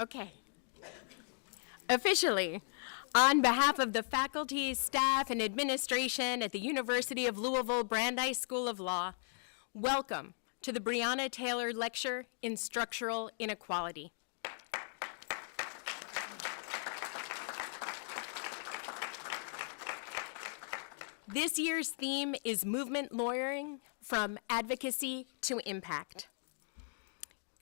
Okay. Officially, on behalf of the faculty, staff, and administration at the University of Louisville Brandeis School of Law, welcome to the Breonna Taylor Lecture in Structural Inequality. This year's theme is movement lawyering from advocacy to impact.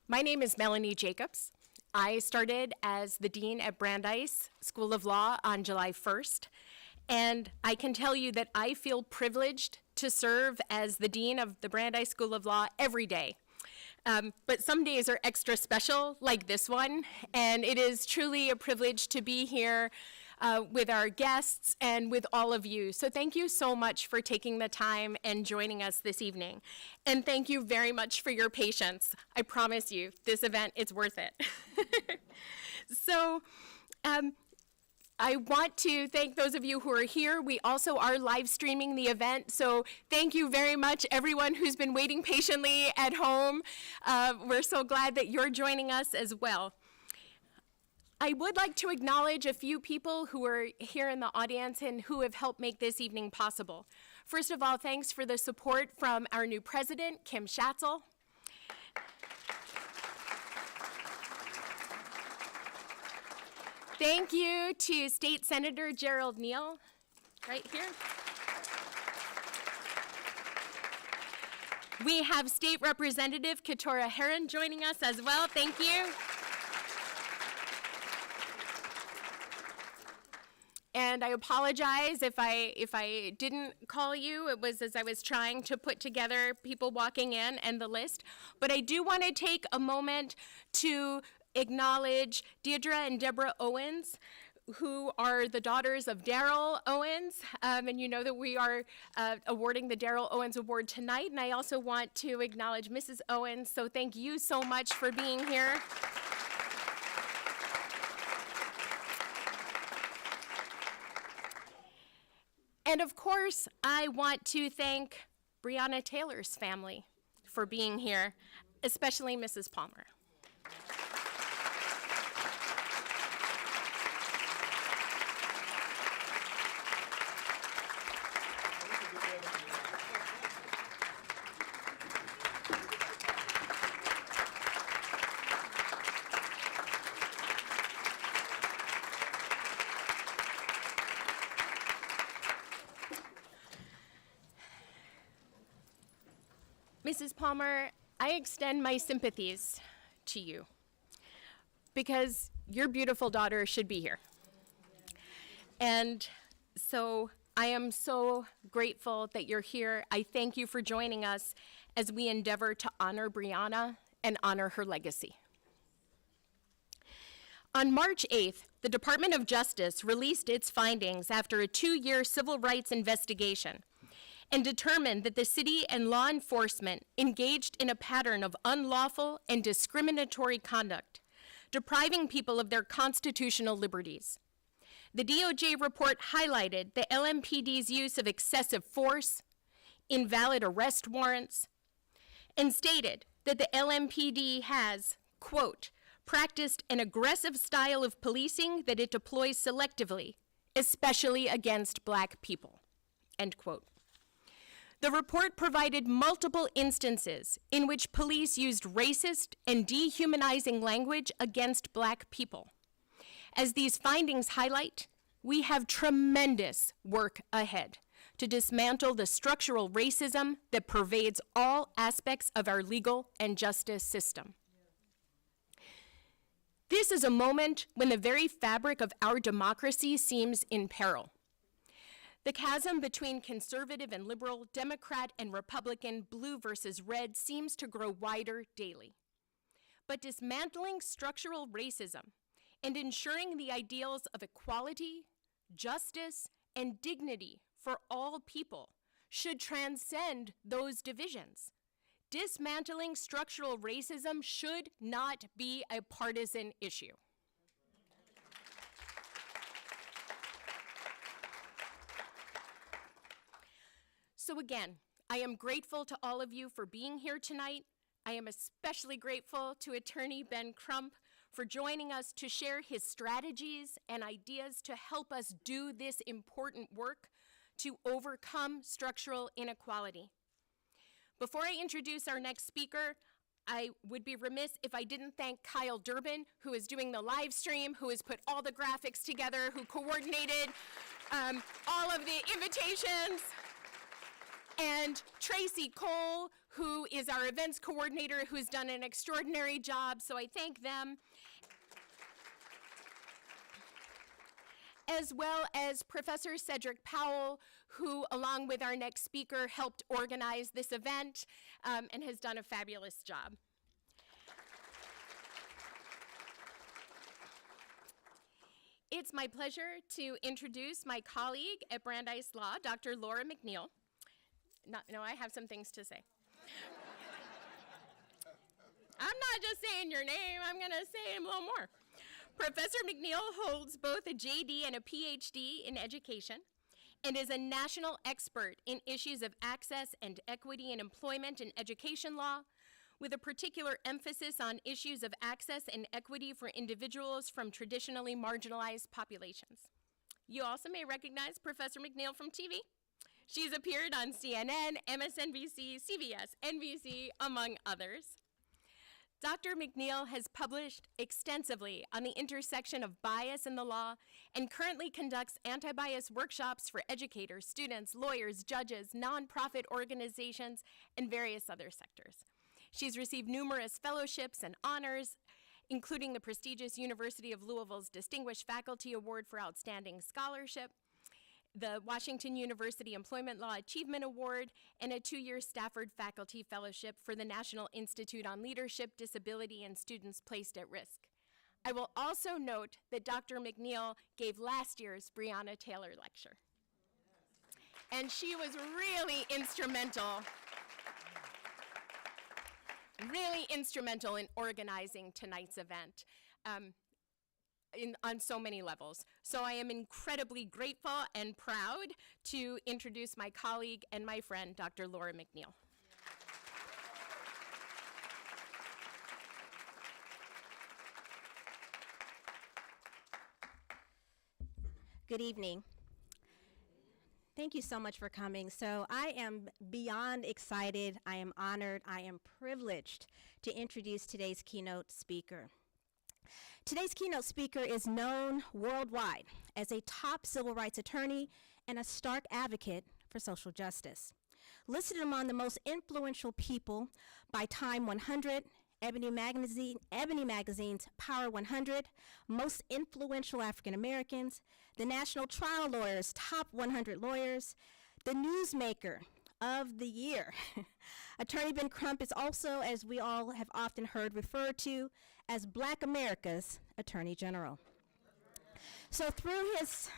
My name is Melanie Jacobs. I started as the dean at Brandeis School of Law on July 1st, and I can tell you that I feel privileged to serve as the dean of the Brandeis School of Law every day. But some days are extra special, like this one, and it is truly a privilege to be here with our guests and with all of you. So thank you so much for taking the time and joining us this evening. And thank you very much for your patience. I promise you, this event is worth it. So I want to thank those of you who are here. We also are live streaming the event, so thank you very much, everyone who's been waiting patiently at home. We're so glad that you're joining us as well. I would like to acknowledge a few people who are here in the audience and who have helped make this evening possible. First of all, thanks for the support from our new president, Kim Schatzel. Thank you to State Senator Gerald Neal, right here. We have State Representative Keturah Herron joining us as well. Thank you. And I apologize if I didn't call you. It was as I was trying to put together people walking in and the list. But I do want to take a moment to acknowledge Deirdre and Deborah Owens, who are the daughters of Darryl Owens. And you know that we are awarding the Darryl Owens Award tonight. And I also want to acknowledge Mrs. Owens. So thank you so much for being here. And of course, I want to thank Breonna Taylor's family for being here, especially Mrs. Palmer. Mrs. Palmer, I extend my sympathies to you because your beautiful daughter should be here. And so I am so grateful that you're here. I thank you for joining us as we endeavor to honor Breonna and honor her legacy. On March 8th, the Department of Justice released its findings after a 2-year civil rights investigation and determined that the city and law enforcement engaged in a pattern of unlawful and discriminatory conduct, depriving people of their constitutional liberties. The DOJ report highlighted the LMPD's use of excessive force, invalid arrest warrants, and stated that the LMPD has, quote, practiced an aggressive style of policing that it deploys selectively, especially against Black people, end quote. The report provided multiple instances in which police used racist and dehumanizing language against Black people. As these findings highlight, we have tremendous work ahead to dismantle the structural racism that pervades all aspects of our legal and justice system. This is a moment when the very fabric of our democracy seems in peril. The chasm between conservative and liberal, Democrat and Republican, blue versus red, seems to grow wider daily. But dismantling structural racism and ensuring the ideals of equality, justice, and dignity for all people should transcend those divisions. Dismantling structural racism should not be a partisan issue. So again, I am grateful to all of you for being here tonight. I am especially grateful to Attorney Ben Crump for joining us to share his strategies and ideas to help us do this important work to overcome structural inequality. Before I introduce our next speaker, I would be remiss if I didn't thank Kyle Durbin, who is doing the live stream, who has put all the graphics together, who coordinated all of the invitations, and Tracy Cole, who is our events coordinator, who's done an extraordinary job, so I thank them. As well as Professor Cedric Powell, who, along with our next speaker, helped organize this event and has done a fabulous job. It's my pleasure to introduce my colleague at Brandeis Law, Dr. Laura McNeil. No, I have some things to say. I'm not just saying your name, I'm gonna say a little more. Professor McNeil holds both a JD and a PhD in education and is a national expert in issues of access and equity in employment and education law, with a particular emphasis on issues of access and equity for individuals from traditionally marginalized populations. You also may recognize Professor McNeil from TV. She's appeared on CNN, MSNBC, CBS, NBC, among others. Dr. McNeil has published extensively on the intersection of bias in the law and currently conducts anti-bias workshops for educators, students, lawyers, judges, nonprofit organizations, and various other sectors. She's received numerous fellowships and honors, including the prestigious University of Louisville's Distinguished Faculty Award for Outstanding Scholarship, the Washington University Employment Law Achievement Award, and a 2-year Stafford Faculty Fellowship for the National Institute on Leadership, Disability, and Students Placed at Risk. I will also note that Dr. McNeil gave last year's Breonna Taylor Lecture. And she was really instrumental in organizing tonight's event. On so many levels. So I am incredibly grateful and proud to introduce my colleague and my friend, Dr. Laura McNeil. Good evening. Thank you so much for coming. So I am beyond excited, I am honored, I am privileged to introduce today's keynote speaker. Today's keynote speaker is known worldwide as a top civil rights attorney and a stark advocate for social justice. Listed among the most influential people by Time 100, Ebony Magazine's Power 100, Most Influential African Americans, the National Trial Lawyer's Top 100 Lawyers, the Newsmaker of the Year. Attorney Ben Crump is also, as we all have often heard referred to, as Black America's Attorney General. So through his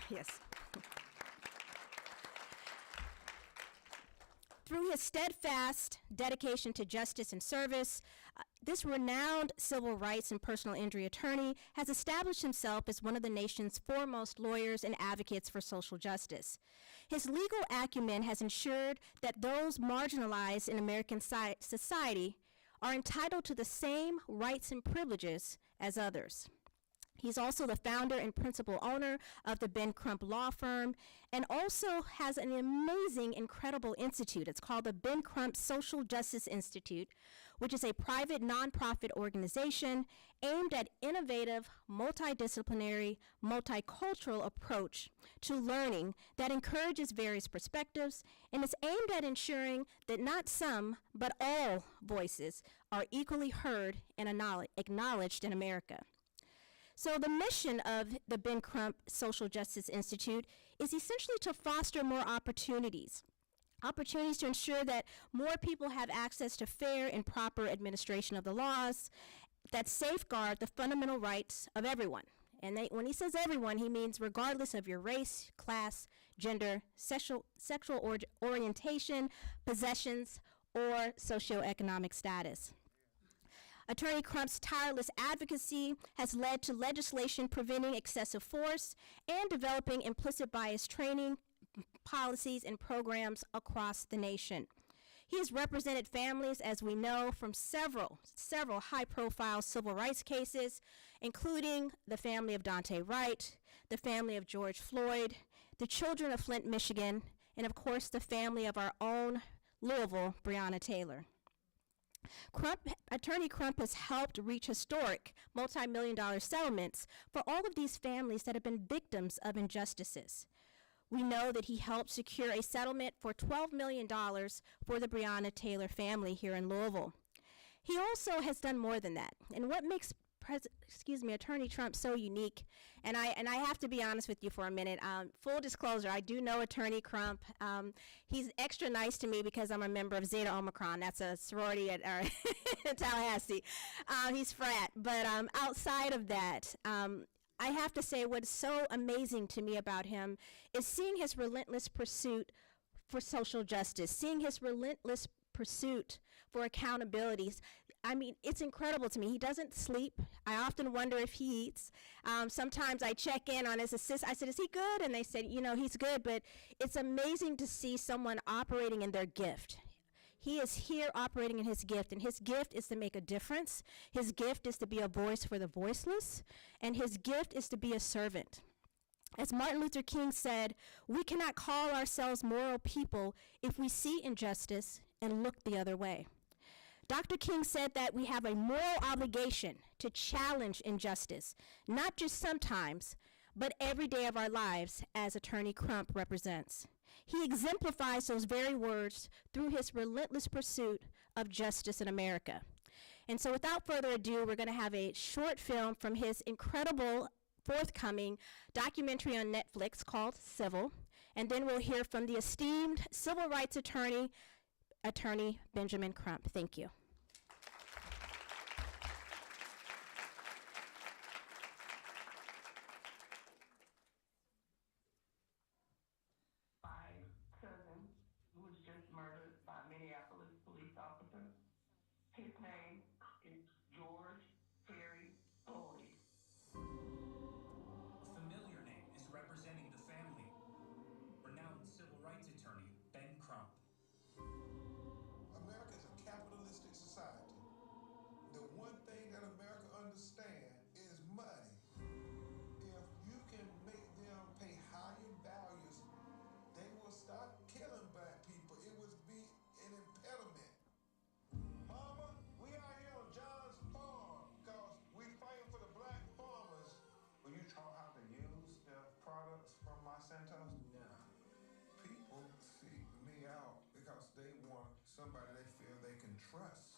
steadfast dedication to justice and service, this renowned civil rights and personal injury attorney has established himself as one of the nation's foremost lawyers and advocates for social justice. His legal acumen has ensured that those marginalized in American society are entitled to the same rights and privileges as others. He's also the founder and principal owner of the Ben Crump Law Firm, and also has an amazing, incredible institute. It's called the Ben Crump Social Justice Institute, which is a private nonprofit organization aimed at innovative, multidisciplinary, multicultural approach to learning that encourages various perspectives and is aimed at ensuring that not some, but all voices are equally heard and acknowledged in America. So the mission of the Ben Crump Social Justice Institute is essentially to foster more opportunities to ensure that more people have access to fair and proper administration of the laws that safeguard the fundamental rights of everyone. And when he says everyone, he means regardless of your race, class, gender, sexual orientation, possessions, or socioeconomic status. Attorney Crump's tireless advocacy has led to legislation preventing excessive force and developing implicit bias training policies and programs across the nation. He has represented families, as we know, from several high-profile civil rights cases, including the family of Daunte Wright, the family of George Floyd, the children of Flint, Michigan, and of course the family of our own Louisville, Breonna Taylor. Attorney Crump has helped reach historic multi-million-dollar settlements for all of these families that have been victims of injustices. We know that he helped secure a settlement for $12 million for the Breonna Taylor family here in Louisville. He also has done more than that. And what makes Attorney Crump so unique, and I have to be honest with you for a minute. Full disclosure, I do know Attorney Crump. He's extra nice to me because I'm a member of Zeta Omicron. That's a sorority at Tallahassee. He's frat. But outside of that, I have to say what's so amazing to me about him is seeing his relentless pursuit for social justice, seeing his relentless pursuit for accountability. I mean, it's incredible to me. He doesn't sleep. I often wonder if he eats. Sometimes I check in on his assistant. I said, is he good? And they said, you know, he's good. But it's amazing to see someone operating in their gift. He is here operating in his gift, and his gift is to make a difference. His gift is to be a voice for the voiceless, and his gift is to be a servant. As Martin Luther King said, we cannot call ourselves moral people if we see injustice and look the other way. Dr. King said that we have a moral obligation to challenge injustice, not just sometimes, but every day of our lives, as Attorney Crump represents. He exemplifies those very words through his relentless pursuit of justice in America. And so without further ado, we're going to have a short film from his incredible forthcoming documentary on Netflix called Civil, and then we'll hear from the esteemed civil rights attorney, Attorney Benjamin Crump. Thank you. His name is George Terry Floyd. A familiar name is representing the family. Renowned civil rights attorney Ben Crump. America is a capitalistic society. The one thing that America understands is money. If you can make them pay higher values, they will stop killing black people. It would be an impediment. Mama, we out here on John's farm because we fighting for the black farmers. Will you taught how to use the products from Monsanto? No. People seek me out because they want somebody they feel they can trust.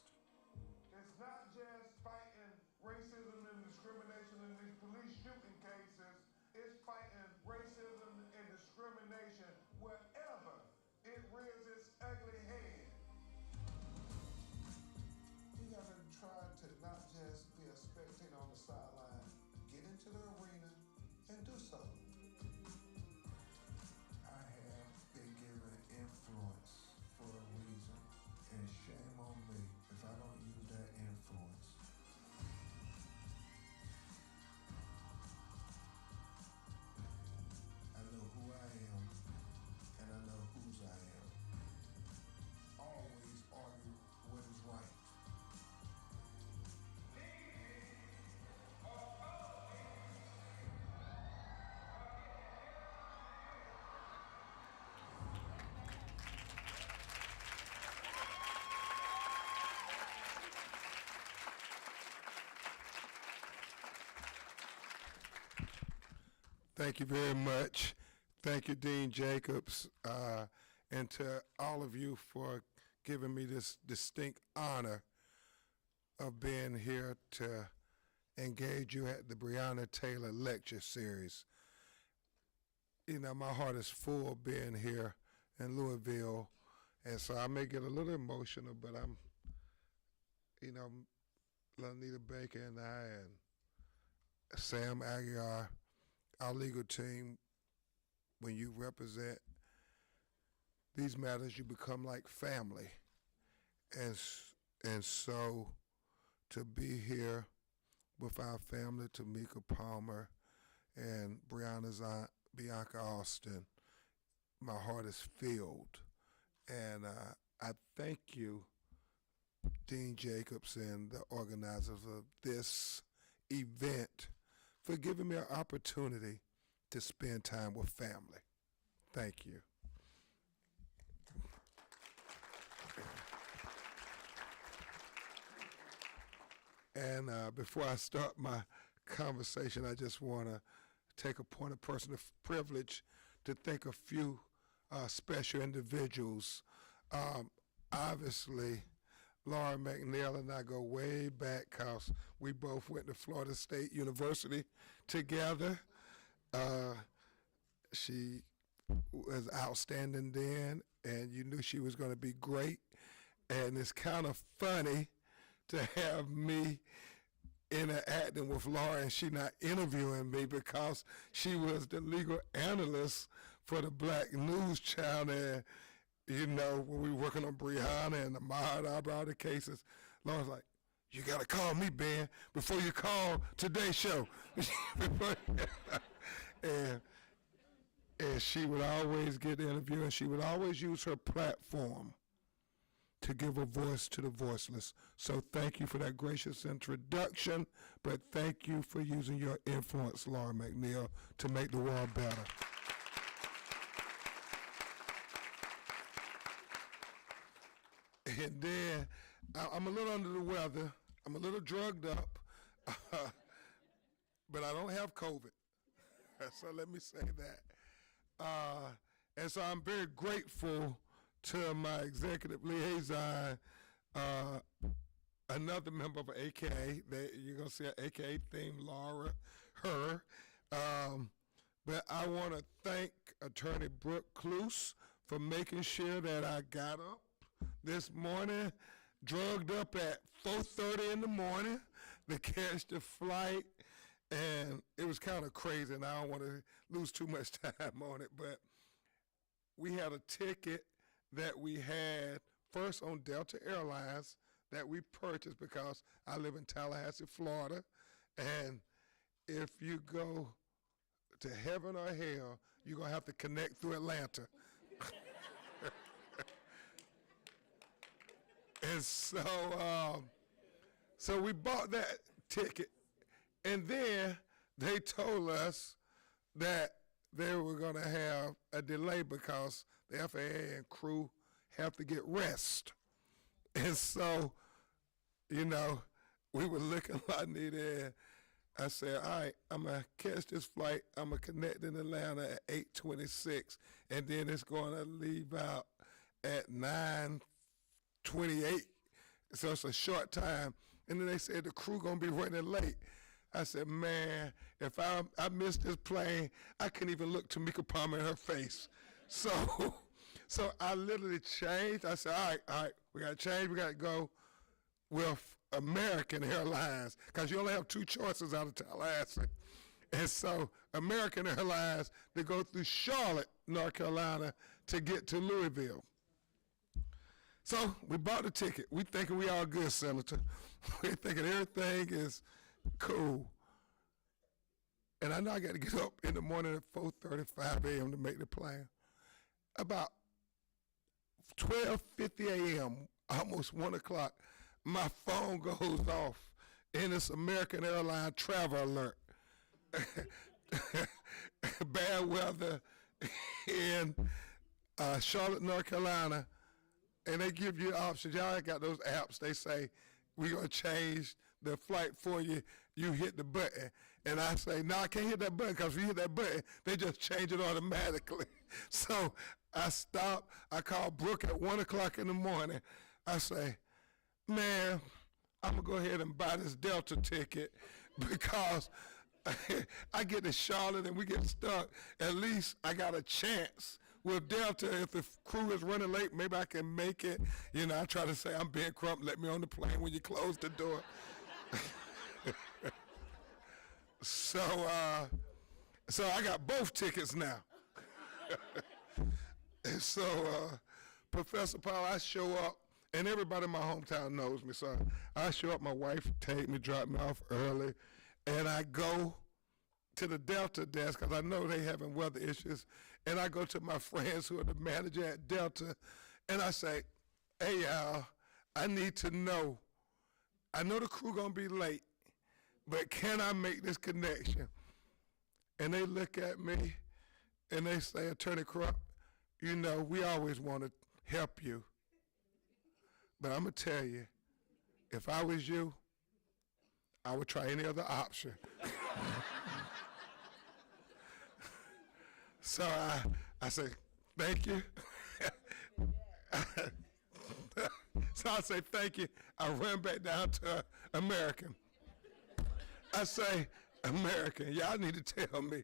It's not just fighting racism and discrimination in these police shooting cases. It's fighting racism and discrimination wherever it rears its ugly head. We gotta try to not just be a spectator on the sideline. Get into the arena and do so. I have been given influence for a reason, and shame on me if I don't use that influence. I know who I am, and I know whose I am. Always argue what is right. Thank you very much. Thank you, Dean Jacobs, and to all of you for giving me this distinct honor of being here to engage you at the Breonna Taylor Lecture Series. You know, my heart is full being here in Louisville, and so I may get a little emotional, but I'm, you know, Lonita Baker and I and Sam Aguiar, our legal team, when you represent these matters, you become like family. And so to be here with our family, Tamika Palmer and Brianna's aunt, Bianca Austin, my heart is filled. And I thank you, Dean Jacobs and the organizers of this event for giving me an opportunity to spend time with family. Thank you. And before I start my conversation, I just want to take a point of personal privilege to thank a few special individuals. Obviously, Laura McNeil and I go way back because we both went to Florida State University together. She was outstanding then, and you knew she was going to be great. And it's kind of funny to have me interacting with Laura and she not interviewing me because she was the legal analyst for the Black News Channel. And, you know, when we were working on Breonna and the Ahmaud Arbery cases, Laura's like, you got to call me, Ben, before you call today's show. and she would always get the interview, and she would always use her platform to give a voice to the voiceless. So thank you for that gracious introduction, but thank you for using your influence, Laura McNeil, to make the world better. And then I'm a little under the weather. I'm a little drugged up, but I don't have COVID. So let me say that. And so I'm very grateful to my executive liaison, another member of AKA. You're going to see an AKA theme, Laura, her. But I want to thank Attorney Brooke Cluse for making sure that I got up this morning, drugged up at 4:30 in the morning to catch the flight. And it was kind of crazy, and I don't want to lose too much time on it, but we had a ticket that we had first on Delta Airlines that we purchased because I live in Tallahassee, Florida. And if you go to heaven or hell, you're going to have to connect through Atlanta. And so we bought that ticket, and then they told us that they were going to have a delay because the FAA and crew have to get rest. And so, you know, we were looking like needed. I said, all right, I'm going to catch this flight. I'm going to connect in Atlanta at 8:26, and then it's going to leave out at 9:28. So it's a short time. And then they said the crew going to be running late. I said, man, if I missed this plane, I couldn't even look Tamika Palmer in her face. So I literally changed. I said, all right, we got to change. We got to go with American Airlines because you only have two choices out of Tallahassee. And so American Airlines, they go through Charlotte, North Carolina, to get to Louisville. So we bought the ticket. We thinking we all good, Senator. We're thinking everything is cool. And I know I got to get up in the morning at 4:35 a.m. to make the plane. About 12:50 a.m., almost 1 o'clock, my phone goes off, and it's American Airlines travel alert. Bad weather in Charlotte, North Carolina, and they give you options. Y'all got those apps. They say, we're going to change the flight for you. You hit the button. And I say, no, I can't hit that button because if you hit that button, they just change it automatically. So I stop. I call Brooke at 1 o'clock in the morning. I say, man, I'm going to go ahead and buy this Delta ticket because I get to Charlotte and we get stuck. At least I got a chance. With Delta, if the crew is running late, maybe I can make it. You know, I try to say, I'm Ben Crump, let me on the plane when you close the door. So I got both tickets now. And so, Professor Powell, I show up, and everybody in my hometown knows me. So I show up, my wife take me, drop me off early, and I go to the Delta desk because I know they having weather issues. And I go to my friends who are the manager at Delta, and I say, Hey, y'all, I need to know. I know the crew gonna be late, but can I make this connection? And they look at me and they say, Attorney Crump, you know, we always want to help you. But I'm going to tell you, if I was you, I would try any other option. So I said, thank you. So I say, thank you. I run back down to American. I say, American, y'all need to tell me,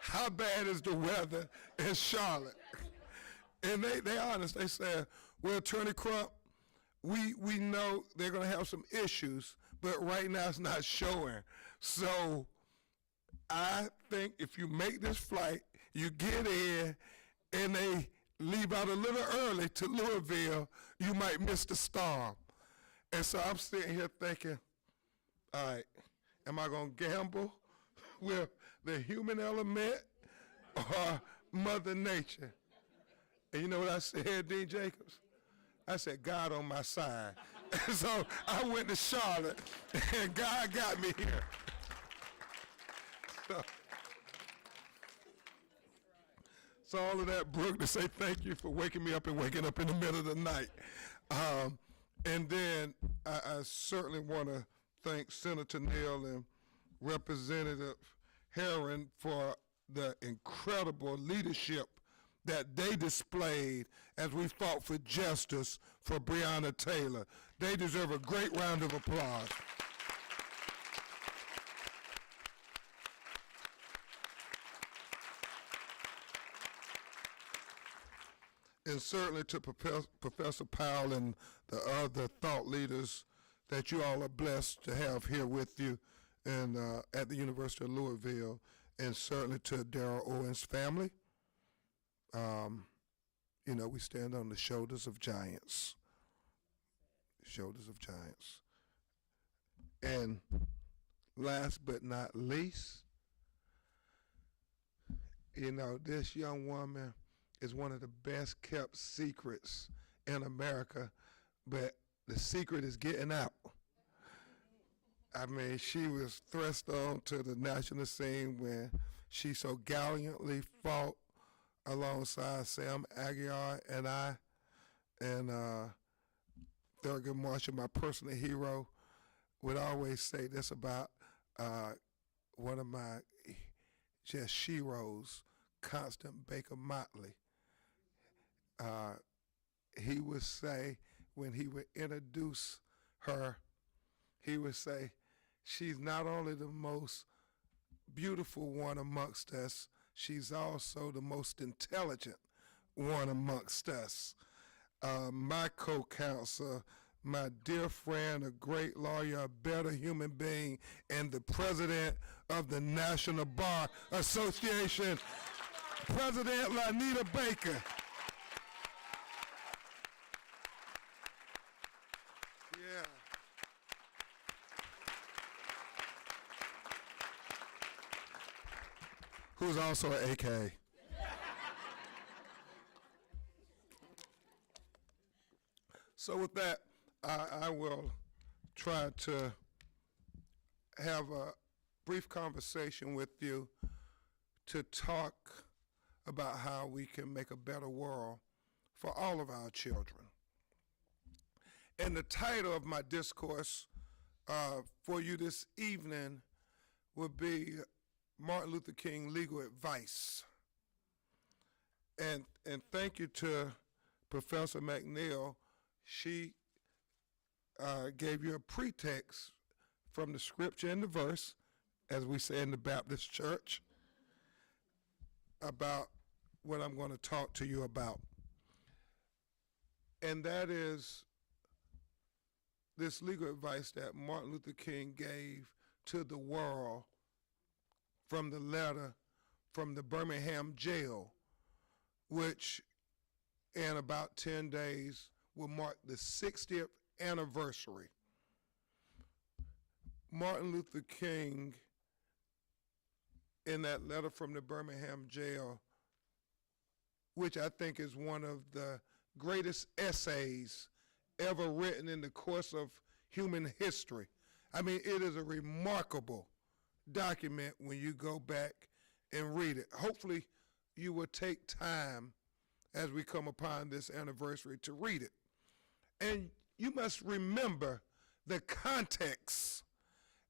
how bad is the weather in Charlotte? And they honest, they said, well, Attorney Crump, we know they're going to have some issues, but right now it's not showing. So I think if you make this flight, you get in, and they leave out a little early to Louisville, you might miss the storm. And so I'm sitting here thinking, all right, am I going to gamble with the human element or Mother Nature? And you know what I said, Dean Jacobs? I said, God on my side. And so I went to Charlotte, and God got me here. So all of that, Brooke, to say thank you for waking me up and waking up in the middle of the night. And then I certainly want to thank Senator Neal and Representative Herron for the incredible leadership that they displayed as we fought for justice for Breonna Taylor. They deserve a great round of applause. And certainly to Professor Powell and the other thought leaders that you all are blessed to have here with you and at the University of Louisville, and certainly to Darryl Owens' family. You know, we stand on the shoulders of giants. Shoulders of giants. And last but not least, you know, this young woman is one of the best kept secrets in America, but the secret is getting out. I mean, she was thrust on to the national scene when she so gallantly fought alongside Sam Aguiar and I, and Thurgood Marshall, my personal hero, would always say this about one of my just sheroes, Constant Baker Motley. He would say, when he would introduce her, he would say, she's not only the most beautiful one amongst us, she's also the most intelligent one amongst us. My co-counsel, my dear friend, a great lawyer, a better human being, and the president of the National Bar Association, President Lonita Baker. Yeah. Who's also an AK. So with that, I will try to have a brief conversation with you to talk about how we can make a better world for all of our children. And the title of my discourse for you this evening would be Martin Luther King Legal Advice. And thank you to Professor McNeil. She gave you a pretext from the scripture and the verse, as we say in the Baptist church, about what I'm going to talk to you about. And that is this legal advice that Martin Luther King gave to the world from the letter from the Birmingham jail, which in about 10 days will mark the 60th anniversary. Martin Luther King, in that letter from the Birmingham jail, which I think is one of the greatest essays ever written in the course of human history. I mean, it is a remarkable document when you go back and read it. Hopefully, you will take time as we come upon this anniversary to read it. And you must remember the context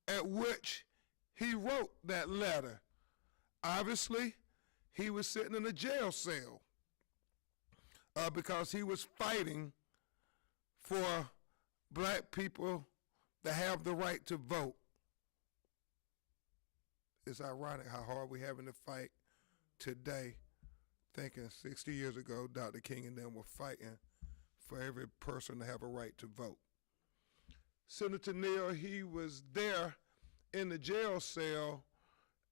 at which he wrote that letter. Obviously, he was sitting in a jail cell because he was fighting for black people to have the right to vote. It's ironic how hard we're having to fight today, thinking 60 years ago, Dr. King and them were fighting for every person to have a right to vote. Senator Neal, he was there in the jail cell,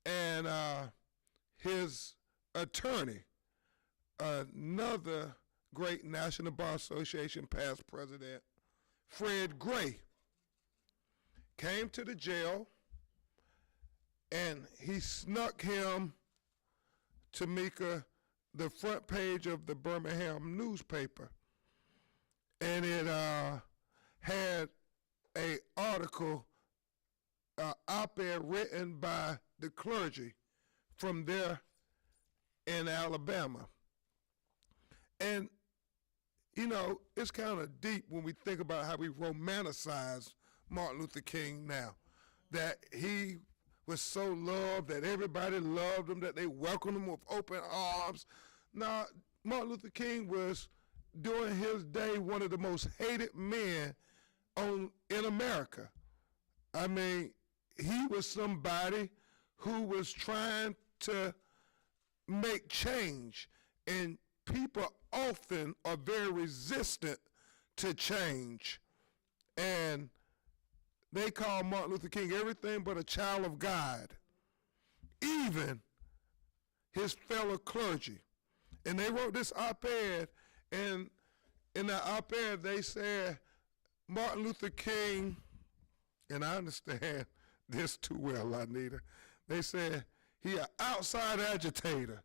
and his attorney, another great National Bar Association past president, Fred Gray, came to the jail, and he snuck him, Tamika, the front page of the Birmingham newspaper. And it had an article, op-ed written by the clergy from there in Alabama. And, you know, it's kind of deep when we think about how we romanticize Martin Luther King now, that he was so loved, that everybody loved him, that they welcomed him with open arms. Now, Martin Luther King was, during his day, one of the most hated men in America. I mean, he was somebody who was trying to make change, and people often are very resistant to change. And they call Martin Luther King everything but a child of God, even his fellow clergy. And they wrote this op-ed, and in that op-ed they said Martin Luther King, and I understand this too well, Lonita, they said he an outside agitator.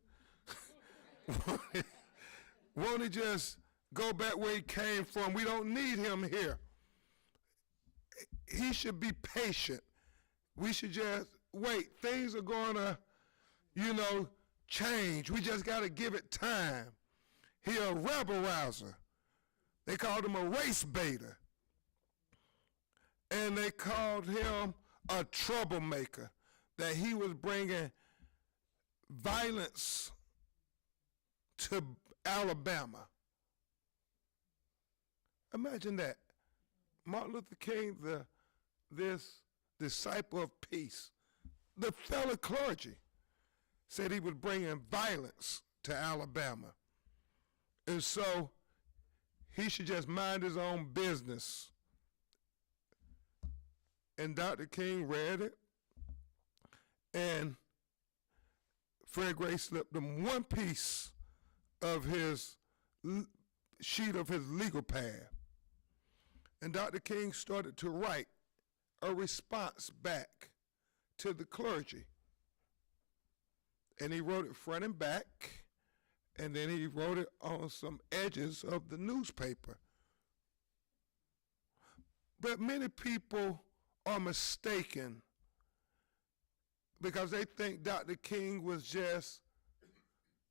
Won't he just go back where he came from? We don't need him here. He should be patient. We should just wait. Things are going to, change. We just got to give it time. He a rebel-rouser. They called him a race baiter. And they called him a troublemaker, that he was bringing violence to Alabama. Imagine that. Martin Luther King, this disciple of peace, the fellow clergy, said he was bringing violence to Alabama. And so he should just mind his own business. And Dr. King read it, and Fred Gray slipped him one piece of his sheet of his legal pad. And Dr. King started to write a response back to the clergy. And he wrote it front and back, and then he wrote it on some edges of the newspaper. But many people are mistaken because they think Dr. King was just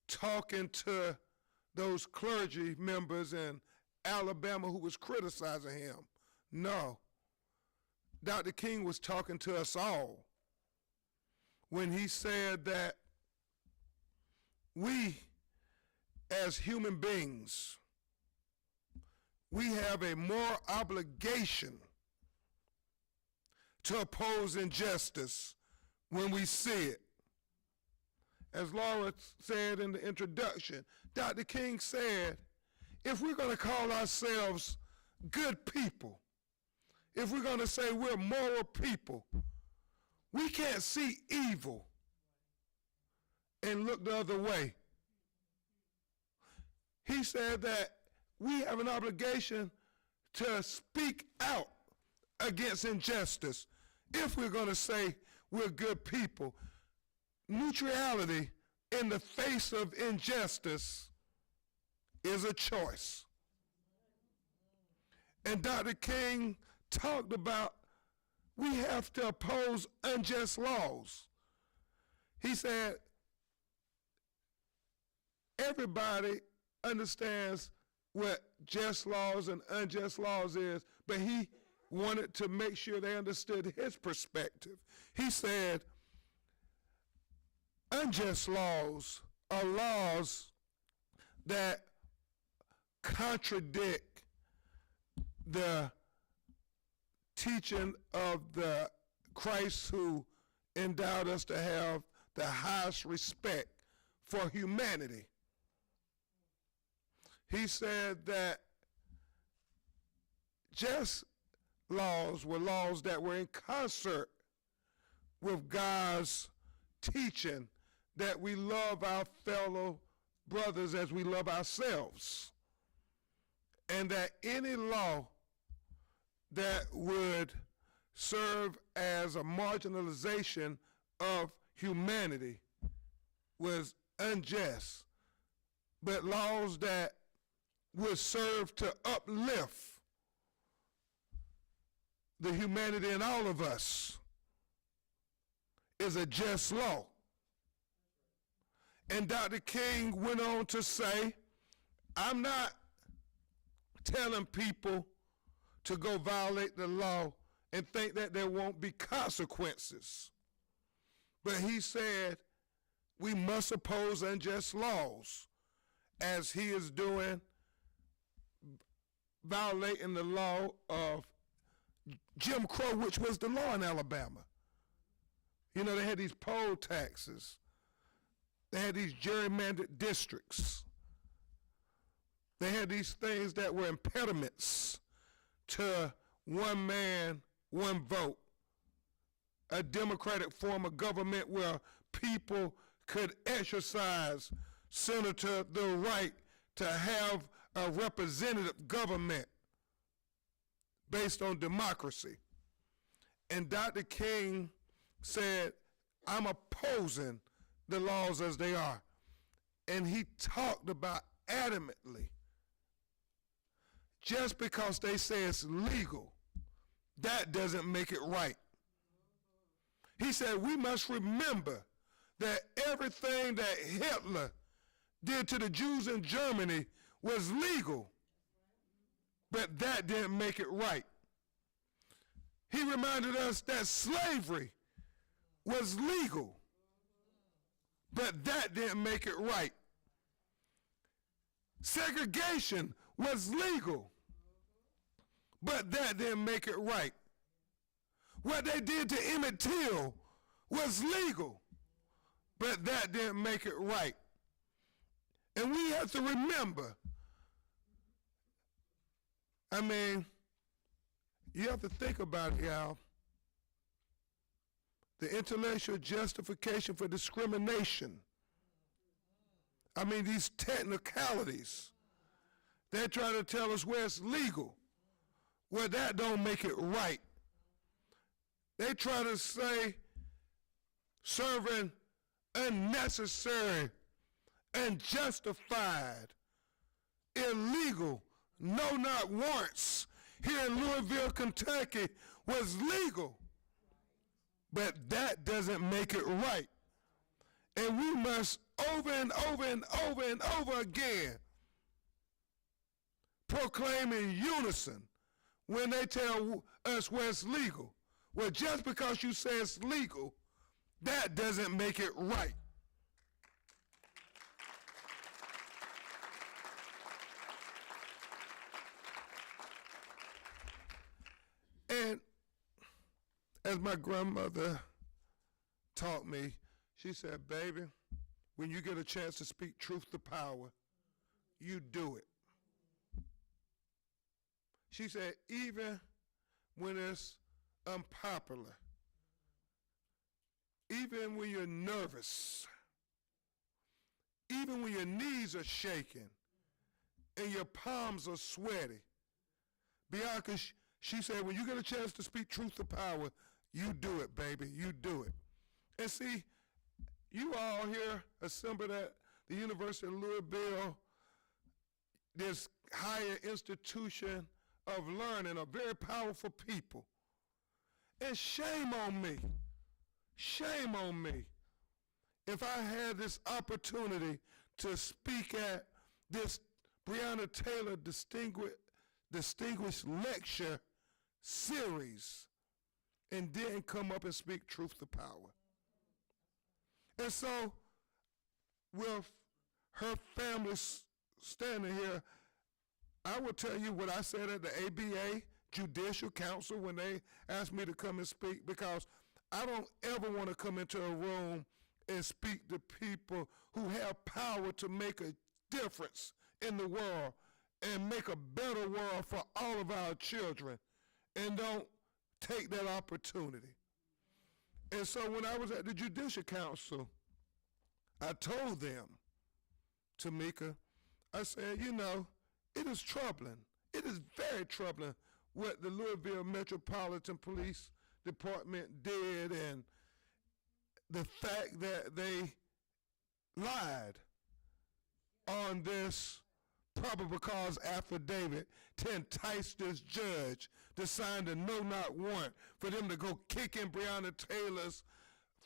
talking to those clergy members in Alabama who was criticizing him. No. Dr. King was talking to us all when he said that we, as human beings, we have a moral obligation to oppose injustice when we see it. As Laura said in the introduction, Dr. King said, if we're going to call ourselves good people, if we're going to say we're moral people, we can't see evil and look the other way. He said that we have an obligation to speak out against injustice if we're going to say we're good people. Neutrality in the face of injustice is a choice. And Dr. King talked about we have to oppose unjust laws. He said, everybody understands what just laws and unjust laws is, but he wanted to make sure they understood his perspective. He said, unjust laws are laws that contradict the teaching of the Christ who endowed us to have the highest respect for humanity. He said that just laws were laws that were in concert with God's teaching that we love our fellow brothers as we love ourselves, and that any law that would serve as a marginalization of humanity was unjust, but laws that would serve to uplift the humanity in all of us is a just law. And Dr. King went on to say, I'm not telling people to go violate the law and think that there won't be consequences. But he said we must oppose unjust laws, as he is doing, violating the law of Jim Crow, which was the law in Alabama. You know, they had these poll taxes. They had these gerrymandered districts. They had these things that were impediments to one man, one vote, a democratic form of government where people could exercise, Senator, the right to have a representative government based on democracy. And Dr. King said, I'm opposing the laws as they are. And he talked about adamantly, just because they say it's legal, that doesn't make it right. He said we must remember that everything that Hitler did to the Jews in Germany was legal, but that didn't make it right. He reminded us that slavery was legal, but that didn't make it right. Segregation was legal, but that didn't make it right. What they did to Emmett Till was legal, but that didn't make it right. And we have to remember, I mean, you have to think about it, y'all. The intellectual justification for discrimination. I mean, these technicalities. They're trying to tell us where it's legal. Well, that don't make it right. They try to say serving unnecessary, unjustified, illegal, no not warrants here in Louisville, Kentucky was legal. But that doesn't make it right. And we must over and over and over and over again proclaim in unison when they tell us where it's legal. Well, just because you say it's legal, that doesn't make it right. And as my grandmother taught me, she said, baby, when you get a chance to speak truth to power, you do it. She said, even when it's unpopular, even when you're nervous, even when your knees are shaking and your palms are sweaty, Bianca, she said, when you get a chance to speak truth to power, you do it, baby, you do it. And see, you all here assembled at the University of Louisville, this higher institution of learning, are very powerful people. And shame on me, if I had this opportunity to speak at this Breonna Taylor Distinguished Lecture series and didn't come up and speak truth to power. And so, with her family standing here, I will tell you what I said at the ABA Judicial Council when they asked me to come and speak, because I don't ever want to come into a room and speak to people who have power to make a difference in the world and make a better world for all of our children, and don't take that opportunity. And so when I was at the Judicial Council, I told them, Tamika, I said, you know, it is troubling. It is very troubling what the Louisville Metropolitan Police Department did, and the fact that they lied on this probable cause affidavit to entice this judge to sign the no-knock warrant for them to go kick in Breonna Taylor's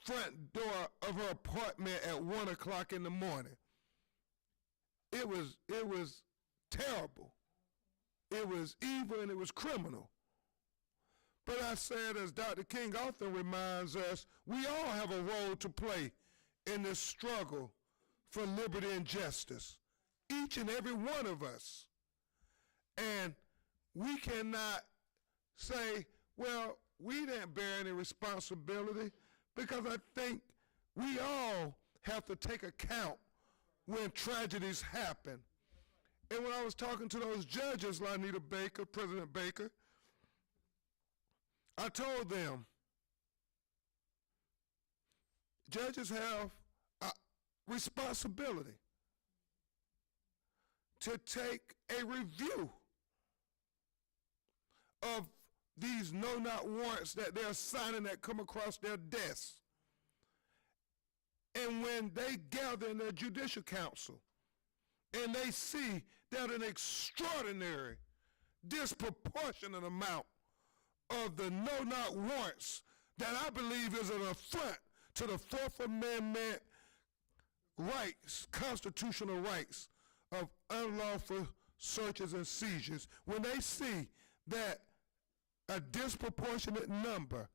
front door of her apartment at 1 o'clock in the morning. It was terrible. It was evil and it was criminal. But I said, as Dr. King often reminds us, we all have a role to play in this struggle for liberty and justice. Each and every one of us. And we cannot say, well, we didn't bear any responsibility, because I think we all have to take account when tragedies happen. And when I was talking to those judges, Lonita Baker, President Baker, I told them, judges have a responsibility to take a review of these no-knock warrants that they're signing that come across their desks. And when they gather in their judicial council and they see that an extraordinary, disproportionate amount of the no-knock warrants that I believe is an affront to the Fourth Amendment rights, constitutional rights of unlawful searches and seizures, when they see that a disproportionate number,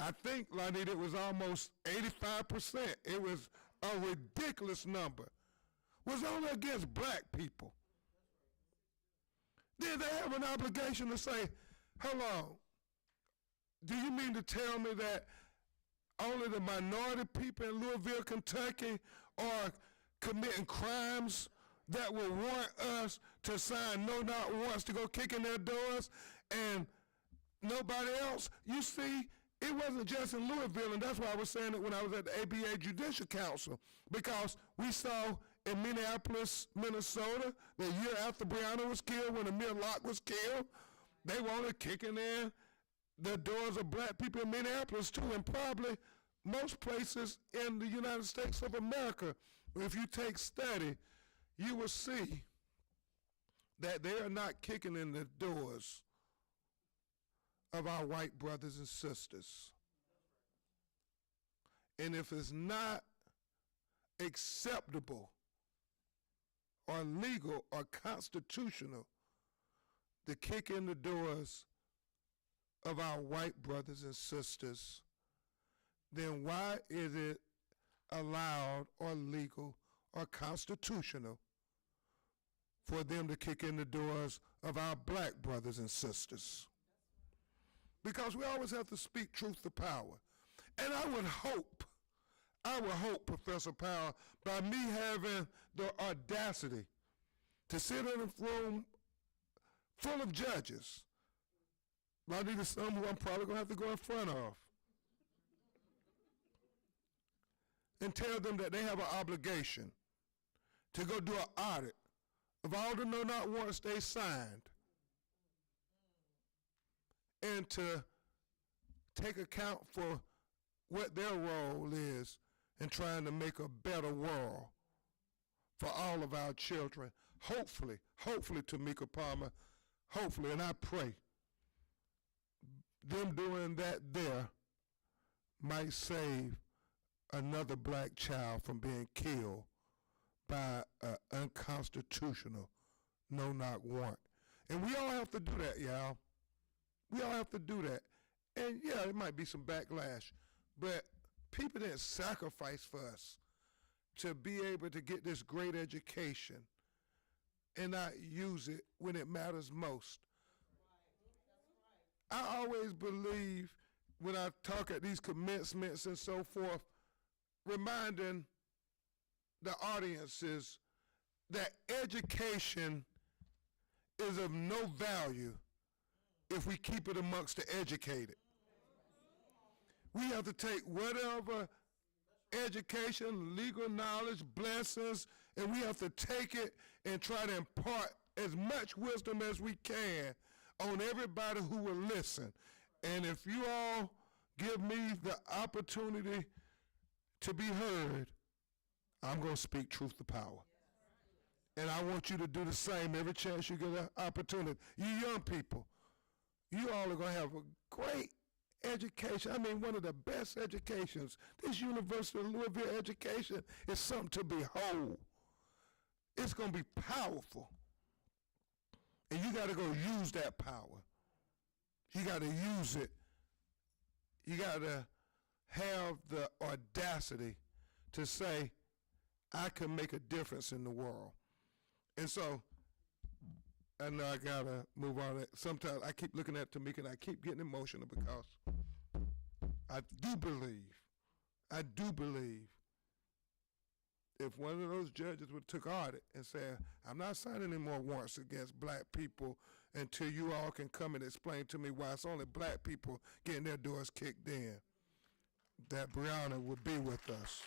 I think, Lonita, it was almost 85%, it was a ridiculous number, was only against black people. Then they have an obligation to say, hold on, do you mean to tell me that only the minority people in Louisville, Kentucky are committing crimes that will warrant us to sign no-knock warrants to go kick in their doors, and nobody else? You see, it wasn't just in Louisville, and that's why I was saying it when I was at the ABA Judicial Council, because we saw in Minneapolis, Minnesota, the year after Breonna was killed, when Amir Locke was killed, they wanted kicking in the doors of black people in Minneapolis too, and probably most places in the United States of America. If you take study, you will see that they are not kicking in the doors of our white brothers and sisters. And if it's not acceptable or legal or constitutional to kick in the doors of our white brothers and sisters, then why is it allowed or legal or constitutional for them to kick in the doors of our black brothers and sisters? Because we always have to speak truth to power. And I would hope, Professor Powell, by me having the audacity to sit in a room full of judges, I need some who I'm probably going to have to go in front of, and tell them that they have an obligation to go do an audit of all the no-knock warrants they signed, and to take account for what their role is in trying to make a better world for all of our children. Hopefully, Tamika Palmer, hopefully, and I pray, them doing that there might save another black child from being killed by an unconstitutional no-knock warrant. And we all have to do that, y'all. We all have to do that. And yeah, it might be some backlash, but people didn't sacrifice for us to be able to get this great education and not use it when it matters most. I always believe when I talk at these commencements and so forth, reminding the audiences that education is of no value if we keep it amongst the educated. We have to take whatever education, legal knowledge, blessings, and we have to take it and try to impart as much wisdom as we can on everybody who will listen. And if you all give me the opportunity to be heard, I'm going to speak truth to power. And I want you to do the same every chance you get an opportunity. You young people, you all are going to have a great education. I mean, one of the best educations. This University of Louisville education is something to behold. It's going to be powerful. And you got to go use that power. You got to use it. You got to have the audacity to say, I can make a difference in the world. And so, I know I got to move on. Sometimes I keep looking at Tamika and I keep getting emotional because I do believe if one of those judges would have took audit and said, I'm not signing any more warrants against black people until you all can come and explain to me why it's only black people getting their doors kicked in, that Breonna would be with us.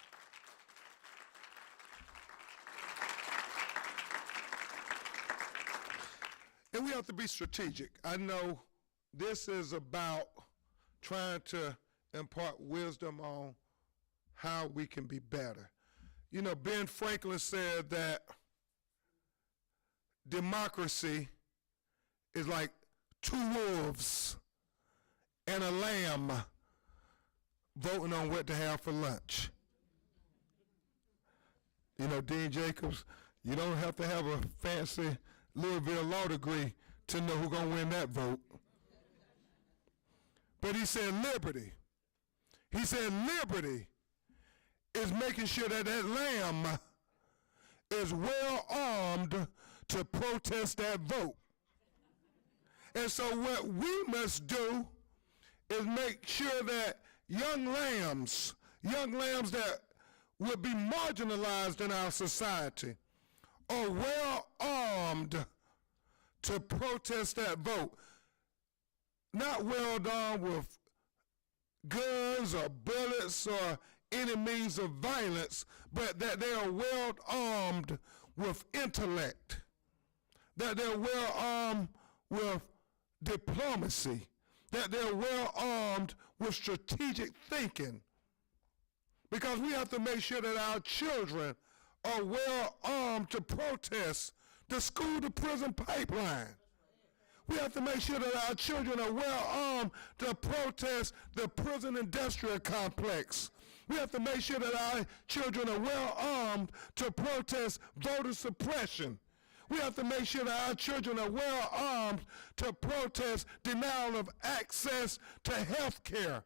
And we have to be strategic. I know this is about trying to impart wisdom on how we can be better. You know, Ben Franklin said that democracy is like two wolves and a lamb voting on what to have for lunch. You know, Dean Jacobs, you don't have to have a fancy Louisville law degree to know who's going to win that vote. But he said liberty. He said liberty is making sure that that lamb is well armed to protest that vote. And so what we must do is make sure that young lambs that would be marginalized in our society are well armed to protest that vote. Not well armed with guns or bullets or any means of violence, but that they are well armed with intellect, that they're well armed with diplomacy, that they're well armed with strategic thinking. Because we have to make sure that our children are well armed to protest the school-to-prison pipeline. We have to make sure that our children are well armed to protest the prison industrial complex. We have to make sure that our children are well armed to protest voter suppression. We have to make sure that our children are well armed to protest denial of access to health care.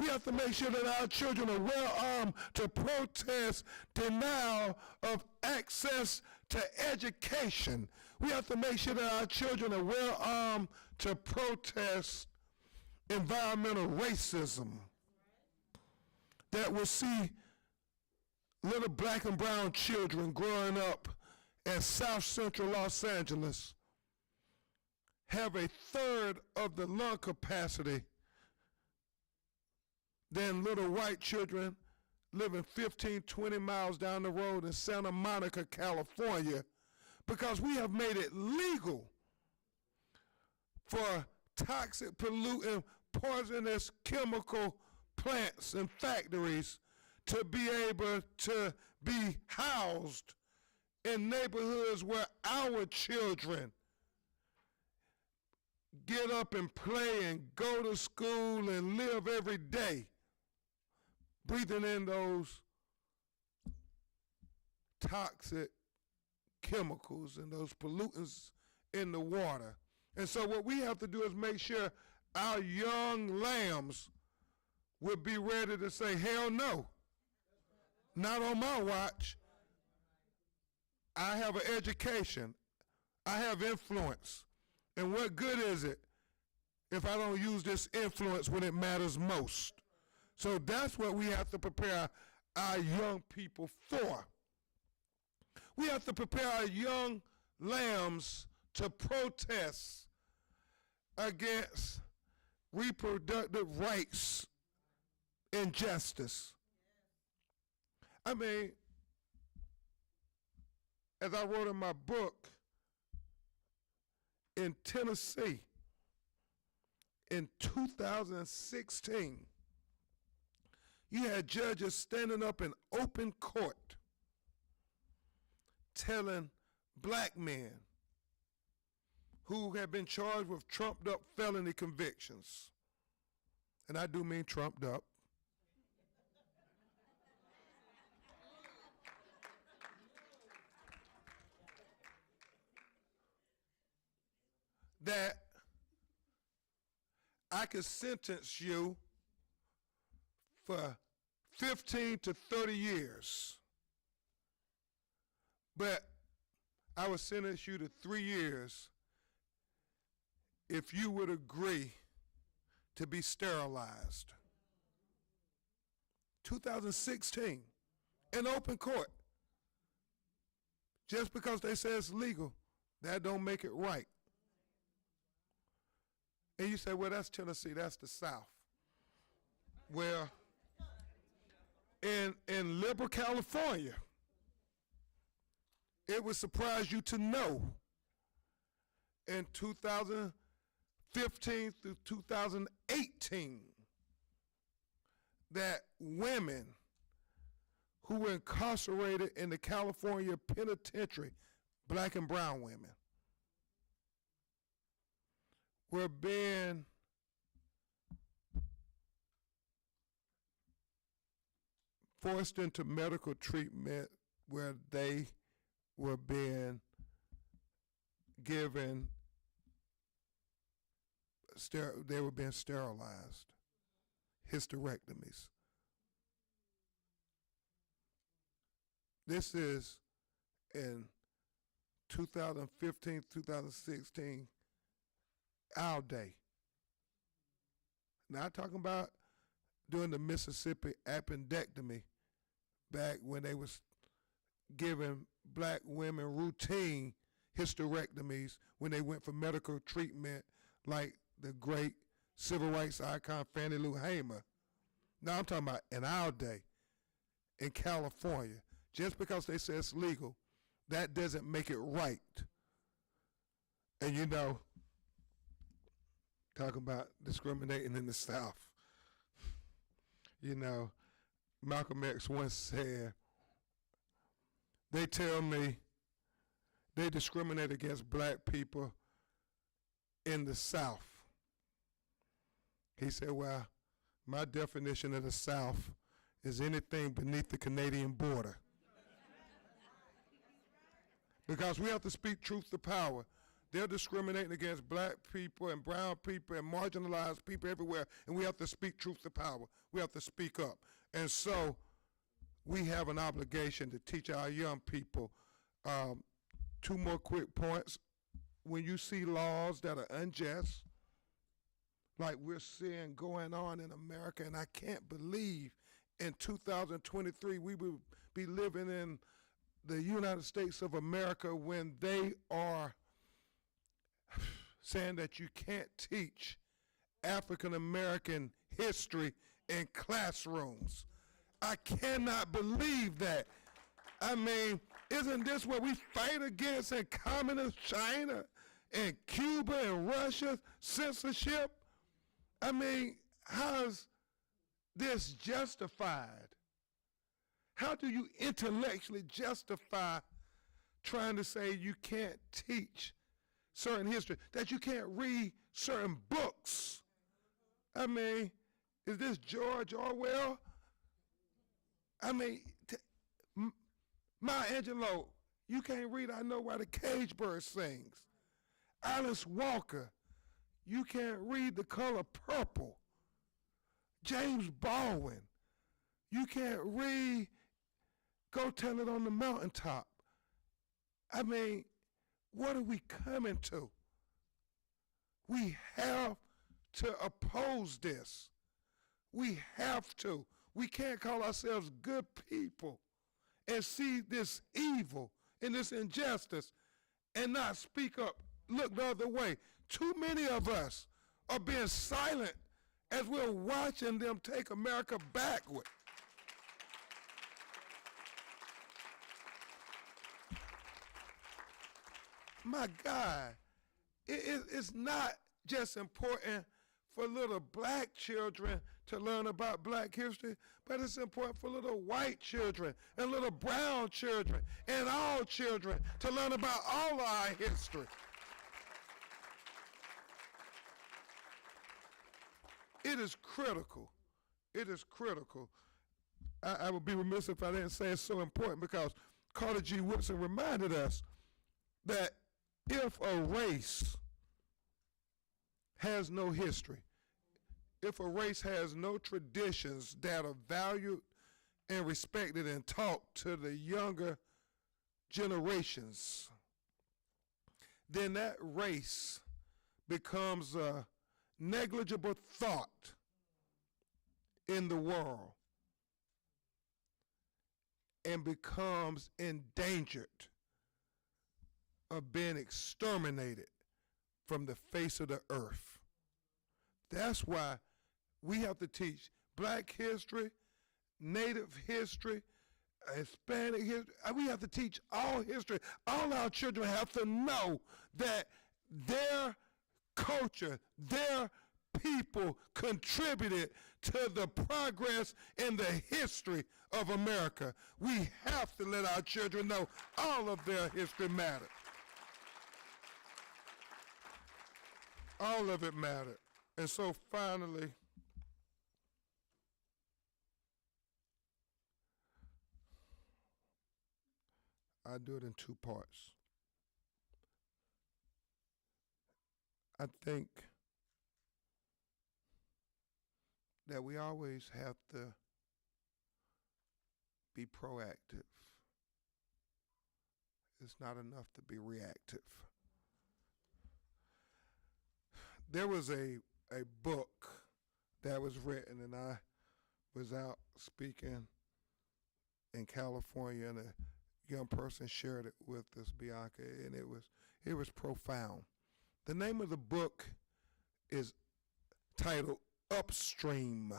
We have to make sure that our children are well armed to protest denial of access to education. We have to make sure that our children are well armed to protest environmental racism. That will see little black and brown children growing up in South Central Los Angeles have a third of the lung capacity than little white children living 15, 20 miles down the road in Santa Monica, California, because we have made it legal for toxic, pollutant, poisonous chemical plants and factories to be able to be housed in neighborhoods where our children get up and play and go to school and live every day, breathing in those toxic chemicals and those pollutants in the water. And so what we have to do is make sure our young lambs will be ready to say, hell no, not on my watch. I have an education. I have influence. And what good is it if I don't use this influence when it matters most? So that's what we have to prepare our young people for. We have to prepare our young lambs to protest against reproductive rights injustice. I mean, as I wrote in my book, in Tennessee, in 2016, you had judges standing up in open court telling black men who had been charged with trumped up felony convictions, and I do mean trumped up, that I could sentence you for 15 to 30 years, but I would sentence you to 3 years if you would agree to be sterilized. 2016, in open court. Just because they say it's legal, that don't make it right. And you say, well, that's Tennessee, that's the South. Well, in liberal California, it would surprise you to know in 2015 through 2018 that women who were incarcerated in the California penitentiary, black and brown women, were being forced into medical treatment where they were being given, they were being sterilized, hysterectomies. This is in 2015, 2016, our day. Not talking about doing the Mississippi appendectomy back when they was giving black women routine hysterectomies when they went for medical treatment, like the great civil rights icon Fannie Lou Hamer. Now I'm talking about in our day, in California. Just because they say it's legal, that doesn't make it right. And you know, talking about discriminating in the South. You know, Malcolm X once said, they tell me they discriminate against black people in the South. He said, well, my definition of the South is anything beneath the Canadian border. Because we have to speak truth to power. They're discriminating against black people and brown people and marginalized people everywhere, and we have to speak truth to power. We have to speak up. And so we have an obligation to teach our young people. Two more quick points. When you see laws that are unjust, like we're seeing going on in America, and I can't believe in 2023 we will be living in the United States of America when they are saying that you can't teach African American history in classrooms. I cannot believe that. I mean, isn't this what we fight against in communist China and Cuba and Russia, censorship? I mean, how is this justified? How do you intellectually justify trying to say you can't teach certain history, that you can't read certain books. I mean, is this George Orwell? I mean, Maya Angelou, you can't read I Know Why the Cage Bird Sings. Alice Walker, you can't read The Color Purple. James Baldwin, you can't read Go Tell It on the Mountaintop. I mean, what are we coming to? We have to oppose this. We have to. We can't call ourselves good people and see this evil and this injustice and not speak up, look the other way. Too many of us are being silent as we're watching them take America backward. My God, it's not just important for little black children to learn about black history, but it's important for little white children and little brown children and all children to learn about all our history. It is critical. It is critical. I would be remiss if I didn't say it's so important because Carter G. Woodson reminded us that if a race has no history, if a race has no traditions that are valued and respected and taught to the younger generations, then that race becomes a negligible thought in the world and becomes endangered of being exterminated from the face of the earth. That's why we have to teach black history, native history, Hispanic history. We have to teach all history. All our children have to know that their culture, their people contributed to the progress in the history of America. We have to let our children know all of their history mattered. All of it mattered. And so finally, I do it in two parts. I think that we always have to be proactive. It's not enough to be reactive. There was a book that was written, and I was out speaking in California, and a young person shared it with us, Bianca, and it was profound. The name of the book is titled Upstream.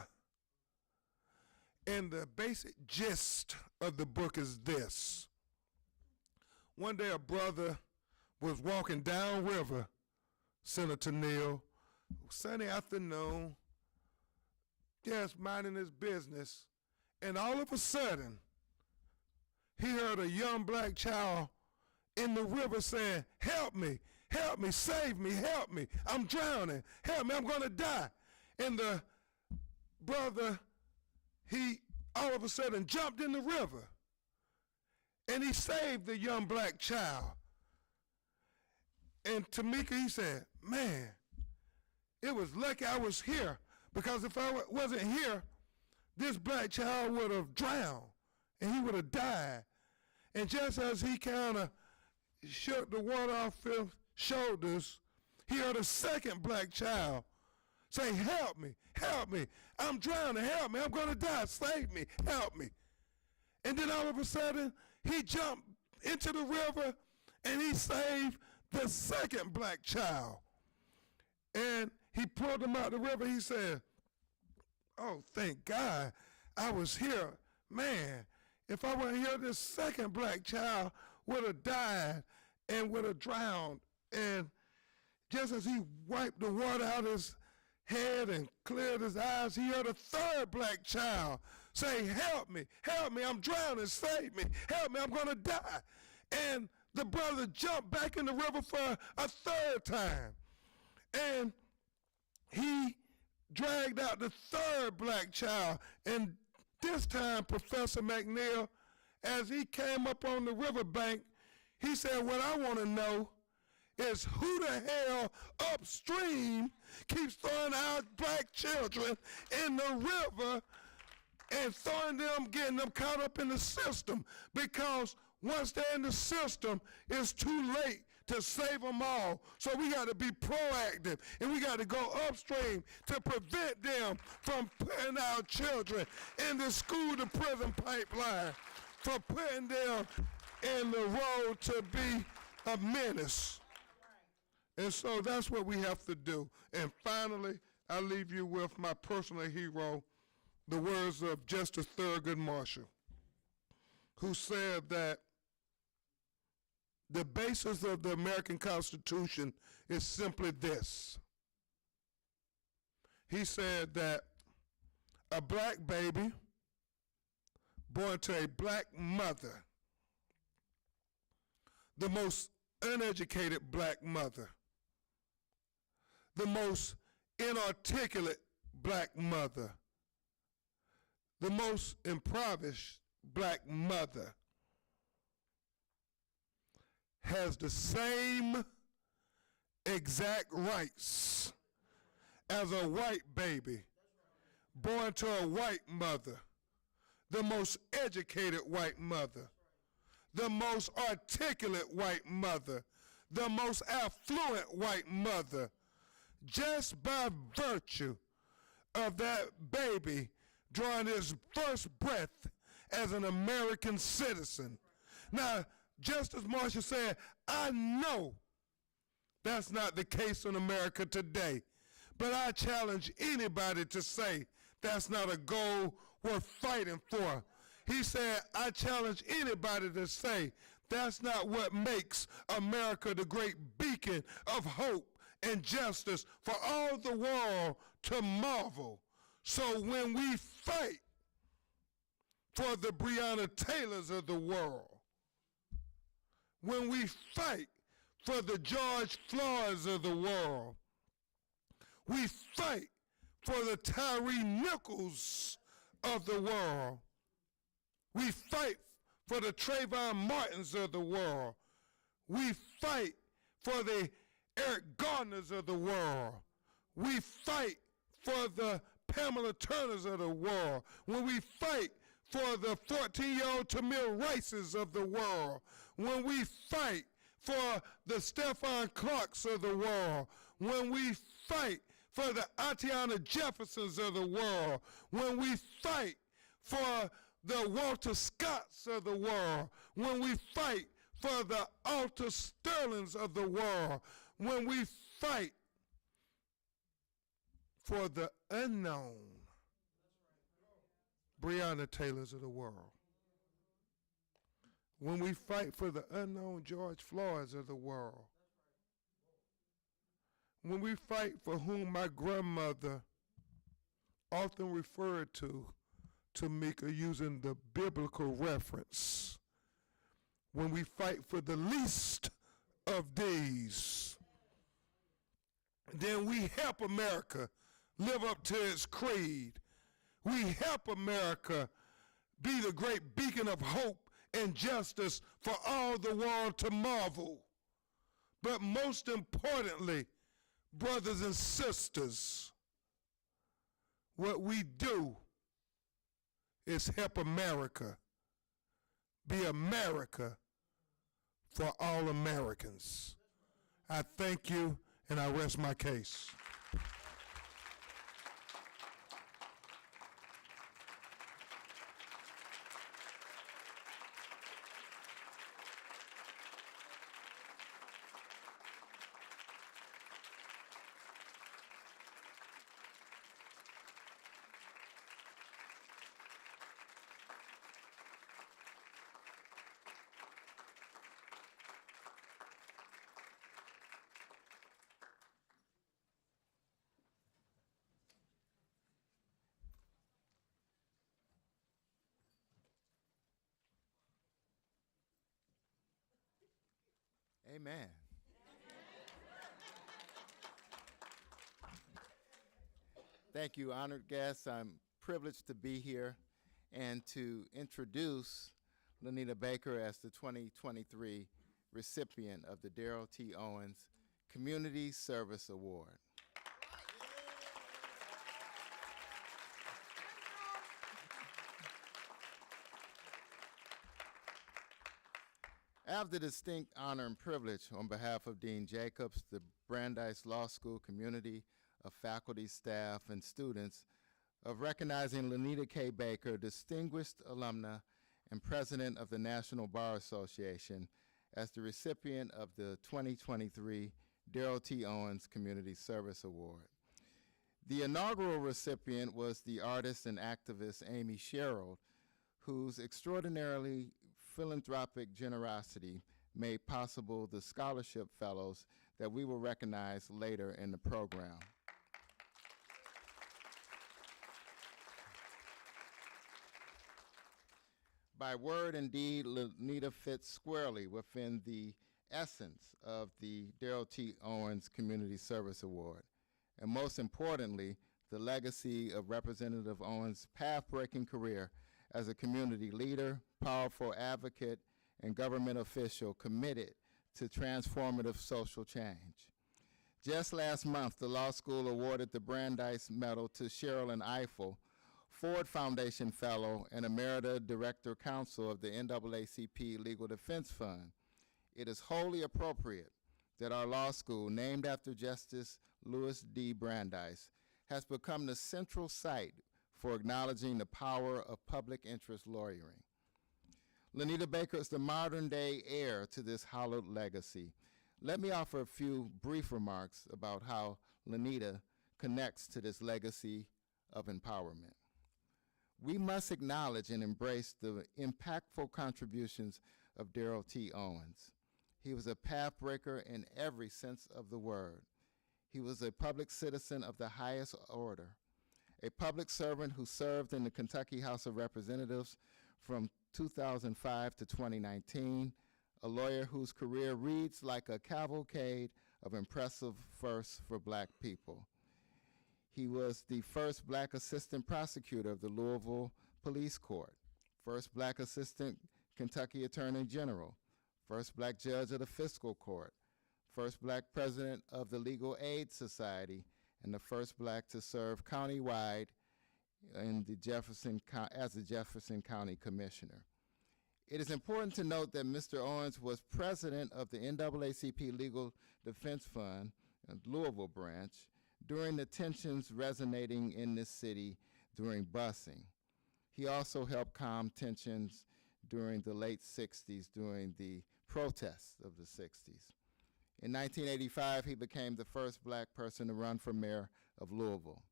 And the basic gist of the book is this. One day a brother was walking downriver, Senator Neal, sunny afternoon, just minding his business, and all of a sudden, he heard a young black child in the river saying, "Help me, help me, save me, help me, I'm drowning, help me, I'm gonna die." And the brother, he all of a sudden jumped in the river, and he saved the young black child. And Tamika, he said, "Man, it was lucky I was here, because if I wasn't here, this black child would have drowned, and he would have died." And just as he kind of shook the water off his shoulders, he heard a second black child say, help me, I'm drowning, help me, I'm going to die, save me, help me." And then all of a sudden, he jumped into the river, and he saved the second black child. And he pulled him out the river. He said, "Oh, thank God I was here. Man, if I weren't here, this second black child would have died and would have drowned." And just as he wiped the water out of his head and cleared his eyes, he heard a third black child say, help me, I'm drowning, save me, help me, I'm going to die." And the brother jumped back in the river for a third time. And he dragged out the third black child. And this time, Professor McNeil, as he came up on the riverbank, he said, what I want to know is who the hell upstream keeps throwing out black children in the river and throwing them, getting them caught up in the system. Because once they're in the system, it's too late to save them all. So we got to be proactive, and we got to go upstream to prevent them from putting our children in the school to prison pipeline, for putting them in the road to be a menace. And so that's what we have to do. And finally, I leave you with my personal hero, the words of Justice Thurgood Marshall, who said that the basis of the American Constitution is simply this. He said that a black baby born to a black mother, the most uneducated black mother, the most inarticulate black mother, the most impoverished black mother, has the same exact rights as a white baby born to a white mother, the most educated white mother, the most articulate white mother, the most affluent white mother, just by virtue of that baby drawing his first breath as an American citizen. Now, Justice Marshall said, I know that's not the case in America today, but I challenge anybody to say that's not a goal worth fighting for. He said, I challenge anybody to say that's not what makes America the great beacon of hope and justice for all the world to marvel. So when we fight for the Breonna Taylors of the world, when we fight for the George Floyds of the world, we fight for the Tyree Nichols of the world, we fight for the Trayvon Martins of the world, we fight for the Eric Gardners of the world, we fight for the Pamela Turners of the world, when we fight for the 14-year-old Tamir Rices of the world, when we fight for the Stephon Clarks of the world, when we fight for the Atiana Jeffersons of the world, when we fight for the Walter Scotts of the world, when we fight for the Alta Sterlings of the world, when we fight for the unknown Breonna Taylors of the world, when we fight for the unknown George Floyds of the world, when we fight for whom my grandmother often referred to Tamika using the biblical reference, when we fight for the least of these, then we help America live up to its creed. We help America be the great beacon of hope and justice for all the world to marvel. But most importantly, brothers and sisters, what we do is help America be America for all Americans. I thank you, and I rest my case. Amen. Thank you, honored guests. I'm privileged to be here and to introduce Lonita Baker as the 2023 recipient of the Darryl T. Owens Community Service Award. I have the distinct honor and privilege on behalf of Dean Jacobs, the Brandeis Law School community of faculty, staff, and students of recognizing Lonita K. Baker, distinguished alumna and president of the National Bar Association, as the recipient of the 2023 Darryl T. Owens Community Service Award. The inaugural recipient was the artist and activist Amy Sherrill, whose extraordinarily philanthropic generosity made possible the scholarship fellows that we will recognize later in the program. By word and deed, Lonita fits squarely within the essence of the Darryl T. Owens Community Service Award, and most importantly, the legacy of Representative Owens' path-breaking career as a community leader, powerful advocate, and government official committed to transformative social change. Just last month, the law school awarded the Brandeis Medal to Sherilyn Eiffel, Ford Foundation Fellow and Emerita Director Counsel of the NAACP Legal Defense Fund. It is wholly appropriate that our law school, named after Justice Louis D. Brandeis, has become the central site for acknowledging the power of public interest lawyering. Lonita Baker is the modern-day heir to this hallowed legacy. Let me offer a few brief remarks about how Lonita connects to this legacy of empowerment. We must acknowledge and embrace the impactful contributions of Darryl T. Owens. He was a pathbreaker in every sense of the word. He was a public citizen of the highest order, a public servant who served in the Kentucky House of Representatives from 2005 to 2019, a lawyer whose career reads like a cavalcade of impressive firsts for Black people. He was the first Black assistant prosecutor of the Louisville Police Court, first Black assistant Kentucky Attorney General, first Black judge of the Fiscal Court, first Black president of the Legal Aid Society, and the first Black to serve countywide in the as the Jefferson County Commissioner. It is important to note that Mr. Owens was president of the NAACP Legal Defense Fund, Louisville branch, during the tensions resonating in this city during busing. He also helped calm tensions during the late 60s, during the protests of the 60s. In 1985, he became the first Black person to run for mayor of Louisville.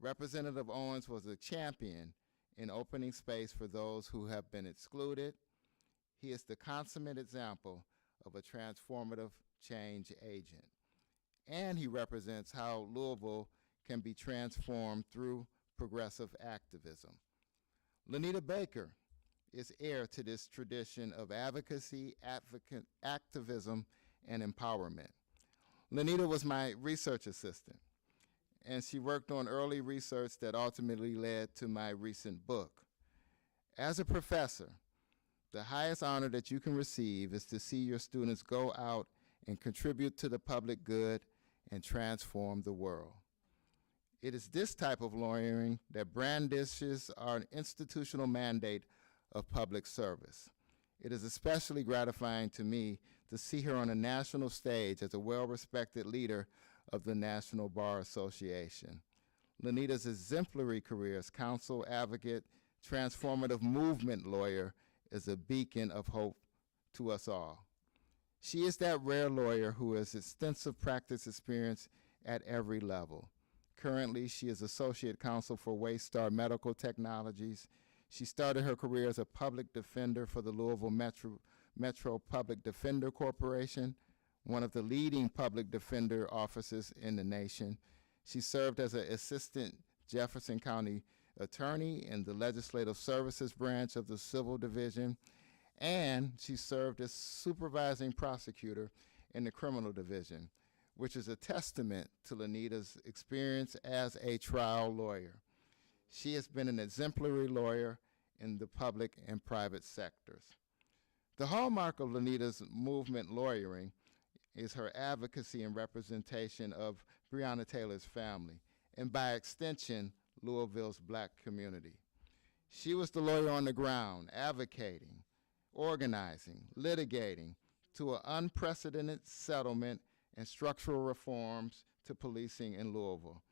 Representative Owens was a champion in opening space for those who have been excluded. He is the consummate example of a transformative change agent. And he represents how Louisville can be transformed through progressive activism. Lonita Baker is heir to this tradition of advocacy, activism, and empowerment. Lonita was my research assistant, and she worked on early research that ultimately led to my recent book. As a professor, the highest honor that you can receive is to see your students go out and contribute to the public good and transform the world. It is this type of lawyering that brandishes our institutional mandate of public service. It is especially gratifying to me to see her on a national stage as a well-respected leader of the National Bar Association. Lonita's exemplary career as counsel, advocate, transformative movement lawyer is a beacon of hope to us all. She is that rare lawyer who has extensive practice experience at every level. Currently, she is Associate Counsel for Waystar Medical Technologies. She started her career as a public defender for the Louisville Metro Public Defender Corporation, one of the leading public defender offices in the nation. She served as an Assistant Jefferson County Attorney in the Legislative Services Branch of the Civil Division, and she served as Supervising Prosecutor in the Criminal Division. which is a testament to Lonita's experience as a trial lawyer. She has been an exemplary lawyer in the public and private sectors. The hallmark of Lonita's movement lawyering is her advocacy and representation of Breonna Taylor's family, and by extension, Louisville's black community. She was the lawyer on the ground, advocating, organizing, litigating to an unprecedented settlement and structural reforms to policing in Louisville.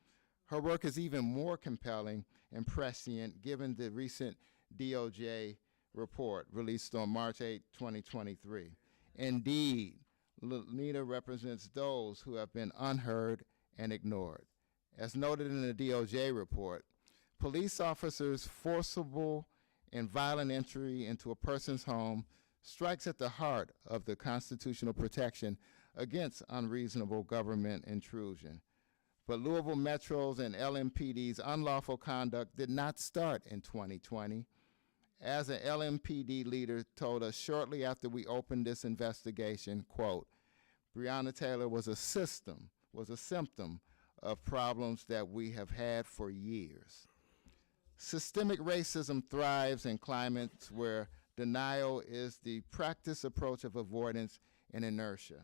Her work is even more compelling and prescient given the recent DOJ report released on March 8, 2023. Indeed, Lonita represents those who have been unheard and ignored. As noted in the DOJ report, police officers' forcible and violent entry into a person's home strikes at the heart of the constitutional protection against unreasonable government intrusion. But Louisville Metro's and LMPD's unlawful conduct did not start in 2020. As an LMPD leader told us shortly after we opened this investigation, quote, Breonna Taylor was a symptom of problems that we have had for years. Systemic racism thrives in climates where denial is the practice approach of avoidance and inertia.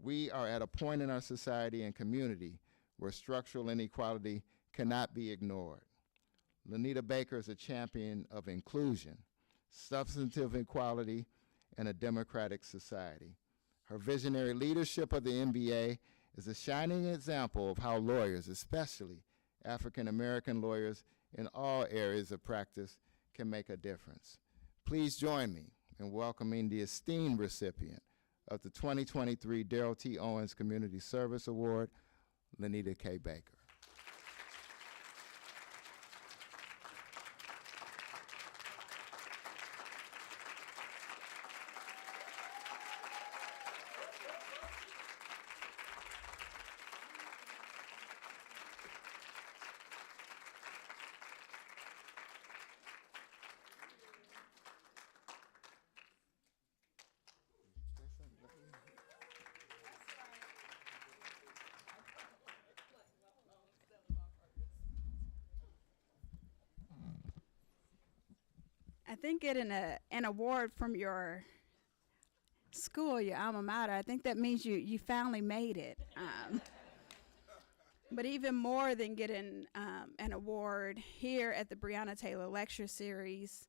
We are at a point in our society and community where structural inequality cannot be ignored. Lonita Baker is a champion of inclusion, substantive equality, and a democratic society. Her visionary leadership of the NBA is a shining example of how lawyers, especially African American lawyers in all areas of practice, can make a difference. Please join me in welcoming the esteemed recipient of the 2023 Darryl T. Owens Community Service Award, Lonita K. Baker. I think getting an award from your school, your alma mater, I think that means you finally made it. But even more than getting an award here at the Breonna Taylor Lecture Series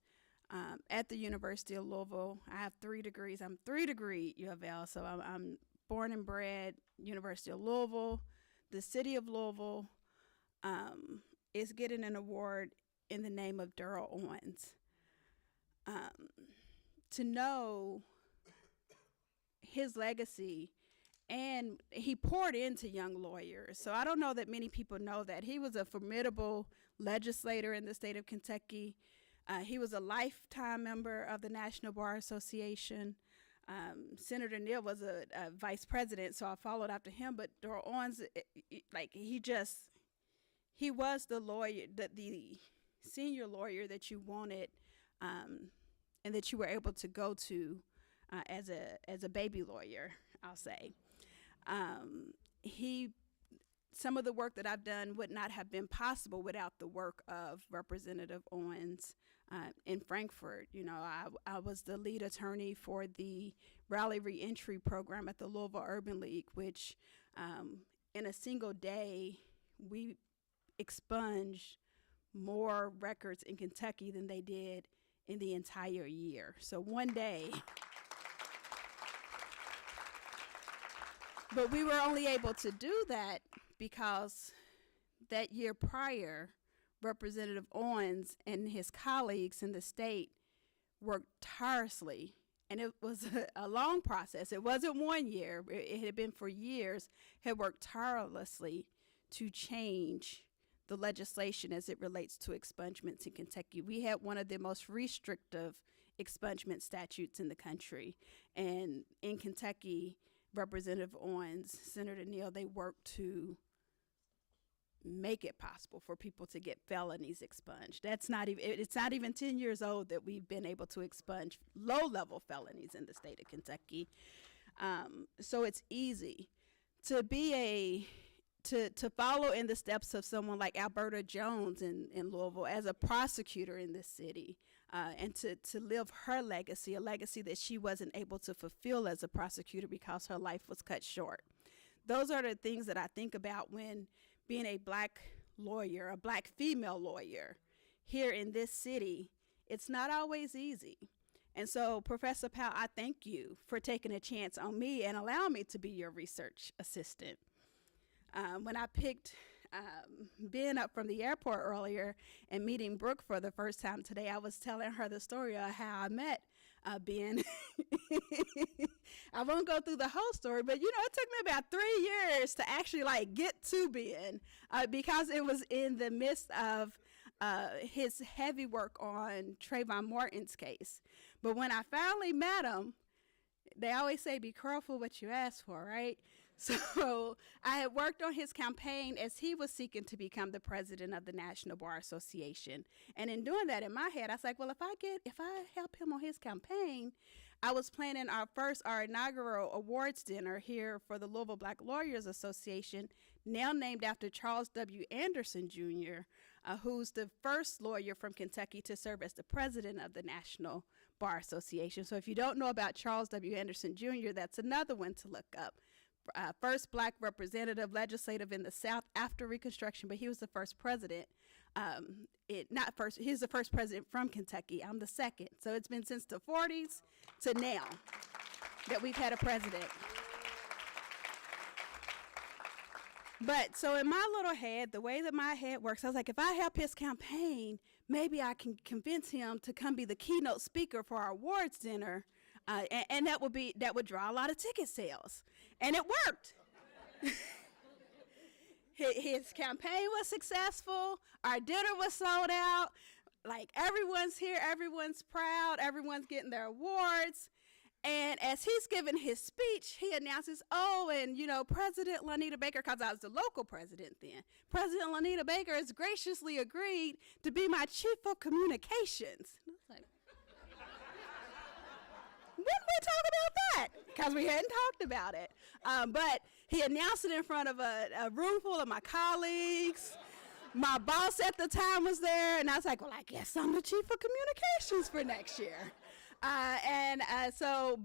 at the University of Louisville, I have 3 degrees. I'm 3-degree U of L, so I'm born and bred University of Louisville. The city of Louisville is getting an award in the name of Darryl Owens. To know his legacy, and he poured into young lawyers. So I don't know that many people know that. He was a formidable legislator in the state of Kentucky. He was a lifetime member of the National Bar Association. Senator Neal was a vice president, so I followed after him. But Darryl Owens, he was the lawyer, the senior lawyer that you wanted, and that you were able to go to as a baby lawyer, I'll say. Some of the work that I've done would not have been possible without the work of Representative Owens in Frankfort. You know, I was the lead attorney for the Raleigh Reentry Program at the Louisville Urban League, which in a single day, we expunged more records in Kentucky than they did in the entire year. So one day, but we were only able to do that because that year prior, Representative Owens and his colleagues in the state worked tirelessly, and it was a long process. It wasn't 1 year, it had been for years, had worked tirelessly to change the legislation as it relates to expungements in Kentucky. We had one of the most restrictive expungement statutes in the country. And in Kentucky, Representative Owens, Senator Neal, they worked to make it possible for people to get felonies expunged. It's not even 10 years old that we've been able to expunge low-level felonies in the state of Kentucky. So it's easy to follow in the steps of someone like Alberta Jones in Louisville as a prosecutor in this city, and to live her legacy, a legacy that she wasn't able to fulfill as a prosecutor because her life was cut short. Those are the things that I think about when being a black lawyer, a black female lawyer here in this city. It's not always easy. And so, Professor Powell, I thank you for taking a chance on me and allowing me to be your research assistant. When I picked Ben up from the airport earlier and meeting Brooke for the first time today, I was telling her the story of how I met Ben. I won't go through the whole story, but you know, it took me about 3 years to actually like get to Ben, because it was in the midst of his heavy work on Trayvon Martin's case. But when I finally met him, they always say, be careful what you ask for, right? So I had worked on his campaign as he was seeking to become the president of the National Bar Association. And in doing that, in my head, I was like, well, if I help him on his campaign, I was planning our inaugural awards dinner here for the Louisville Black Lawyers Association, now named after Charles W. Anderson, Jr., who's the first lawyer from Kentucky to serve as the president of the National Bar Association. So if you don't know about Charles W. Anderson, Jr., that's another one to look up. First black representative legislative in the South after Reconstruction, but he was the first president. He was the first president from Kentucky. I'm the second. So it's been since the 40s to now that we've had a president. But so in my little head, the way that my head works, I was like, if I help his campaign, maybe I can convince him to come be the keynote speaker for our awards dinner, and that would draw a lot of ticket sales. And it worked. His campaign was successful. Our dinner was sold out. Like, everyone's here, everyone's proud, everyone's getting their awards. And as he's giving his speech, he announces, oh, and, you know, President Lonita Baker, because I was the local president then, President Lonita Baker has graciously agreed to be my chief of communications. And I was like, when did we talk about that? Because we hadn't talked about it. But he announced it in front of a room full of my colleagues. My boss at the time was there, and I was like, well, I guess I'm the chief of communications for next year.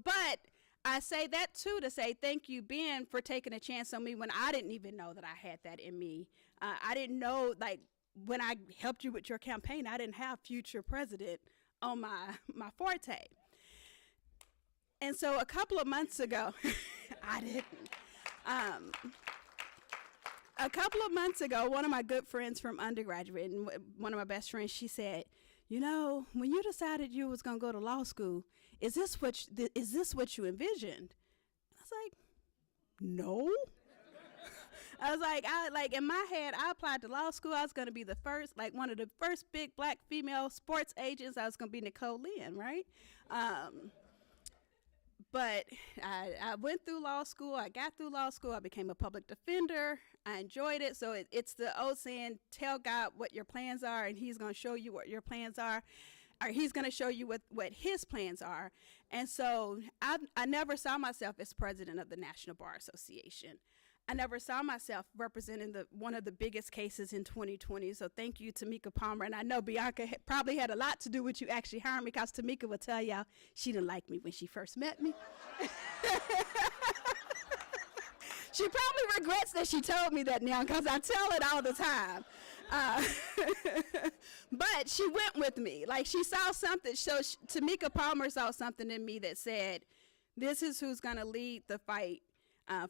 But I say that too to say thank you, Ben, for taking a chance on me when I didn't even know that I had that in me. I didn't know, like, when I helped you with your campaign, I didn't have future president on my forte. And so a couple of months ago, I didn't. A couple of months ago, one of my good friends from undergraduate, and one of my best friends, she said, you know, when you decided you was going to go to law school, is this what you envisioned? I was like, no. I was like, in my head, I applied to law school. I was going to be the first, like one of the first big black female sports agents. I was going to be Nicole Lynn, right? But I went through law school. I got through law school. I became a public defender. I enjoyed it. So it's the old saying, tell God what your plans are, and he's going to show you what your plans are, or he's going to show you what his plans are. And so I never saw myself as president of the National Bar Association. I never saw myself representing one of the biggest cases in 2020. So thank you, Tamika Palmer. And I know Bianca probably had a lot to do with you actually hiring me, because Tamika will tell y'all she didn't like me when she first met me. She probably regrets that she told me that now, because I tell it all the time. But she went with me. Like, she saw something. So Tamika Palmer saw something in me that said, this is who's going to lead the fight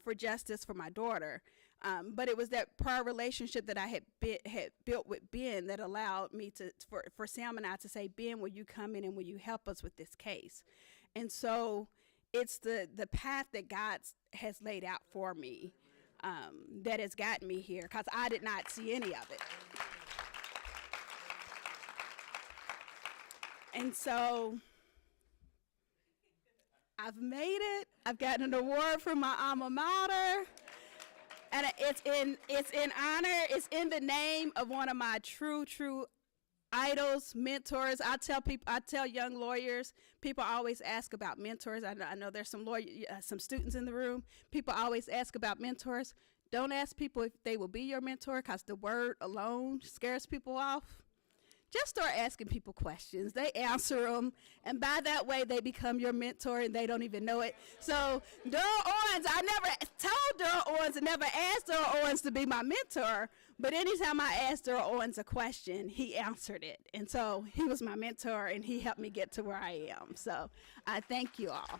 for justice for my daughter. But it was that prior relationship that I had built with Ben that allowed me for Sam and I to say, Ben, will you come in and will you help us with this case? And so it's the path that God has laid out for me that has gotten me here, because I did not see any of it. And so I've made it. I've gotten an award from my alma mater, and it's in honor. It's in the name of one of my true idols, mentors. I tell young lawyers, people always ask about mentors. I know there's some students in the room. People always ask about mentors. Don't ask people if they will be your mentor, because the word alone scares people off. Just start asking people questions. They answer them, and by that way, they become your mentor, and they don't even know it. So, Darryl Owens, I never told Darryl Owens and never asked Darryl Owens to be my mentor, but anytime I asked Darryl Owens a question, he answered it. And so, he was my mentor, and he helped me get to where I am. So, I thank you all.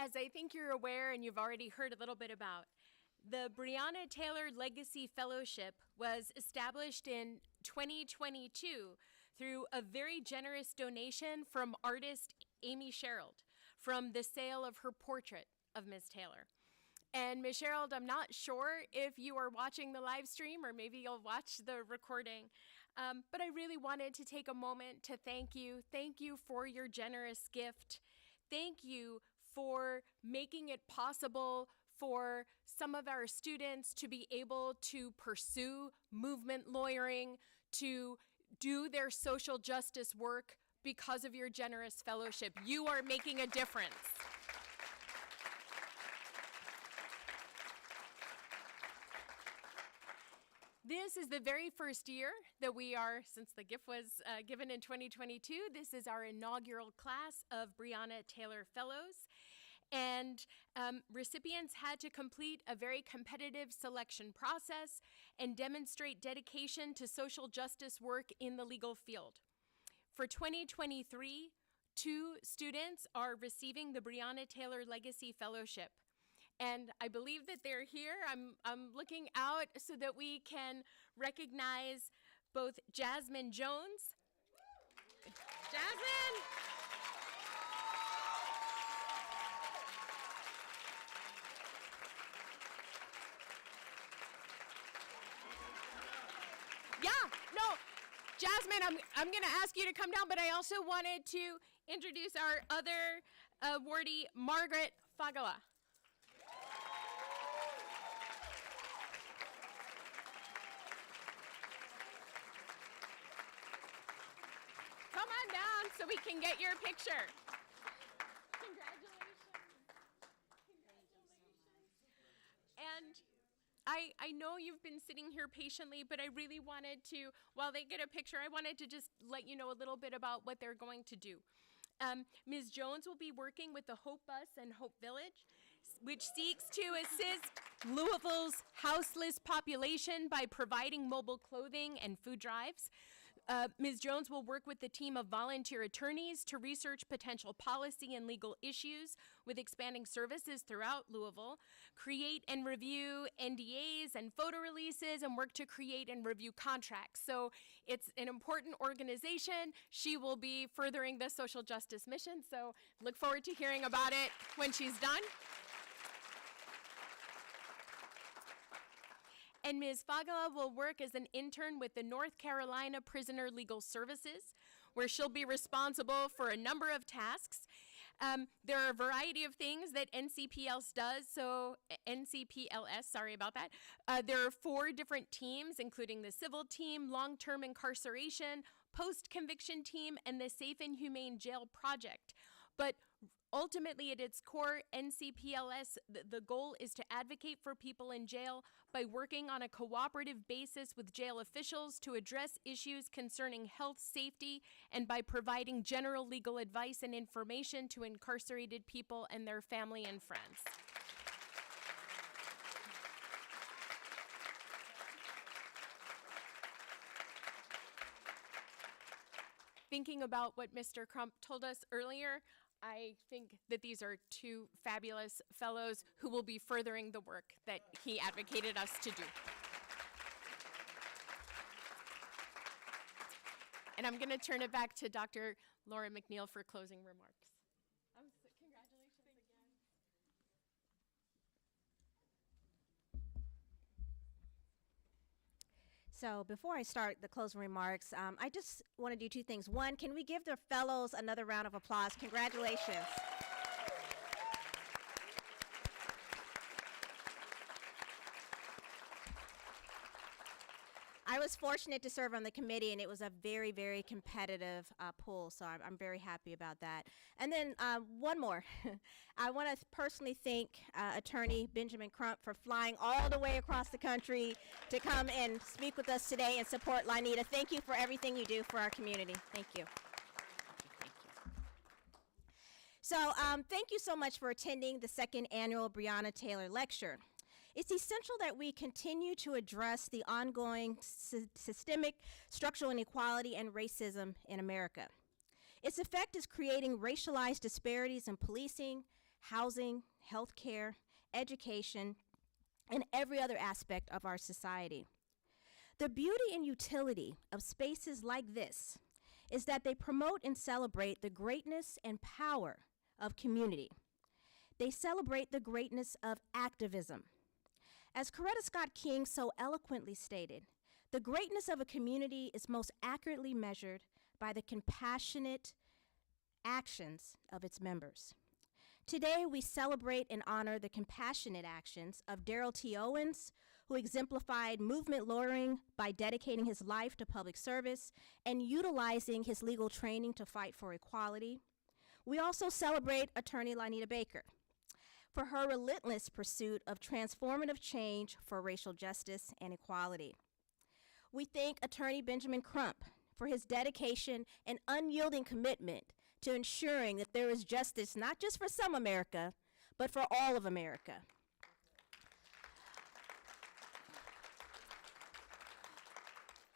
As I think you're aware and you've already heard a little bit about, the Breonna Taylor Legacy Fellowship was established in 2022 through a very generous donation from artist Amy Sherald from the sale of her portrait of Ms. Taylor. And Ms. Sherald, I'm not sure if you are watching the live stream, or maybe you'll watch the recording, but I really wanted to take a moment to thank you. Thank you for your generous gift. Thank you for making it possible for some of our students to be able to pursue movement lawyering, to do their social justice work because of your generous fellowship. You are making a difference. This is the very first year that we are, since the gift was given in 2022, this is our inaugural class of Breonna Taylor Fellows. And recipients had to complete a very competitive selection process and demonstrate dedication to social justice work in the legal field. For 2023, 2 students are receiving the Breonna Taylor Legacy Fellowship. And I believe that they're here. I'm looking out so that we can recognize both Jasmine Jones. Jasmine! Yeah, no, Jasmine, I'm going to ask you to come down, but I also wanted to introduce our other awardee, Margaret Fagala. Come on down so we can get your picture. Congratulations. And I know you've been sitting here patiently, but I really wanted to, while they get a picture, I wanted to just let you know a little bit about what they're going to do. Ms. Jones will be working with the Hope Bus and Hope Village, which seeks to assist Louisville's houseless population by providing mobile clothing and food drives. Ms. Jones will work with the team of volunteer attorneys to research potential policy and legal issues with expanding services throughout Louisville, create and review NDAs and photo releases, and work to create and review contracts. So it's an important organization. She will be furthering the social justice mission, so look forward to hearing about it when she's done. And Ms. Fagala will work as an intern with the North Carolina Prisoner Legal Services, where she'll be responsible for a number of tasks. There are a variety of things that NCPLS does, so NCPLS, sorry about that. There are 4 different teams, including the civil team, long-term incarceration, post-conviction team, and the Safe and Humane Jail Project. But ultimately, at its core, NCPLS, the goal is to advocate for people in jail by working on a cooperative basis with jail officials to address issues concerning health, safety, and by providing general legal advice and information to incarcerated people and their family and friends. Thinking about what Mr. Crump told us earlier, I think that these are 2 fabulous fellows who will be furthering the work that he advocated us to do. And I'm going to turn it back to Dr. Laura McNeil for closing remarks. Congratulations again. So before I start the closing remarks, I just want to do two things. One, can we give the fellows another round of applause? Congratulations. I was fortunate to serve on the committee, and it was a very, very competitive pool, so I'm very happy about that. And then one more. I want to personally thank Attorney Benjamin Crump for flying all the way across the country to come and speak with us today and support Lonita. Thank you for everything you do for our community. Thank you. So thank you so much for attending the second annual Breonna Taylor Lecture. It's essential that we continue to address the ongoing systemic structural inequality and racism in America. Its effect is creating racialized disparities in policing, housing, healthcare, education, and every other aspect of our society. The beauty and utility of spaces like this is that they promote and celebrate the greatness and power of community. They celebrate the greatness of activism. As Coretta Scott King so eloquently stated, the greatness of a community is most accurately measured by the compassionate actions of its members. Today, we celebrate and honor the compassionate actions of Darryl T. Owens, who exemplified movement lawyering by dedicating his life to public service and utilizing his legal training to fight for equality. We also celebrate Attorney Lonita Baker for her relentless pursuit of transformative change for racial justice and equality. We thank Attorney Benjamin Crump for his dedication and unyielding commitment to ensuring that there is justice not just for some America, but for all of America.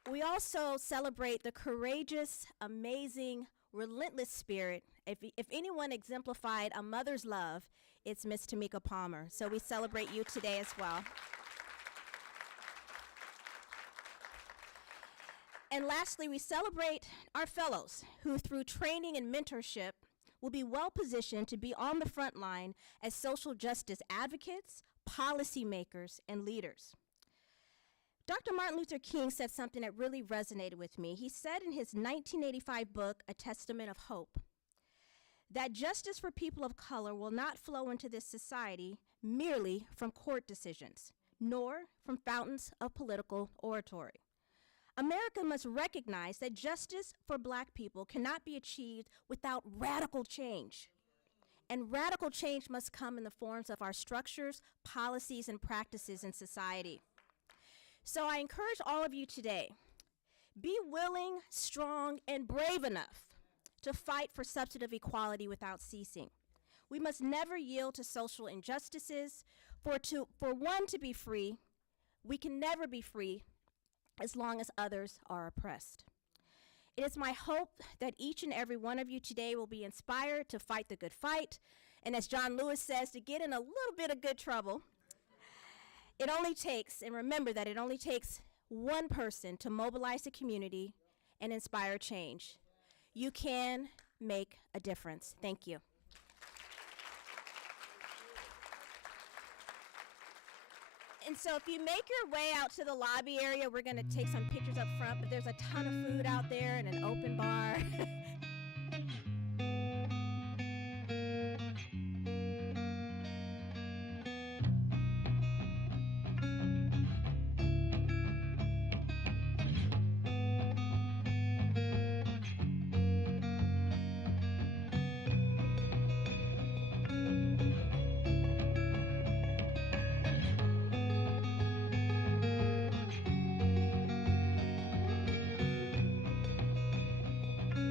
We also celebrate the courageous, amazing, relentless spirit. If anyone exemplified a mother's love, it's Miss Tamika Palmer. So we celebrate you today as well. And lastly, we celebrate our fellows who, through training and mentorship, will be well positioned to be on the front line as social justice advocates, policymakers, and leaders. Dr. Martin Luther King said something that really resonated with me. He said in his 1985 book, A Testament of Hope, that justice for people of color will not flow into this society merely from court decisions, nor from fountains of political oratory. America must recognize that justice for Black people cannot be achieved without radical change. And radical change must come in the forms of our structures, policies, and practices in society. So I encourage all of you today, be willing, strong, and brave enough to fight for substantive equality without ceasing. We must never yield to social injustices. For one to be free, we can never be free as long as others are oppressed. It is my hope that each and every one of you today will be inspired to fight the good fight, and as John Lewis says, to get in a little bit of good trouble. It only takes, and remember that it only takes one person to mobilize the community and inspire change. You can make a difference. Thank you. And so if you make your way out to the lobby area, we're going to take some pictures up front, but there's a ton of food out there and an open bar.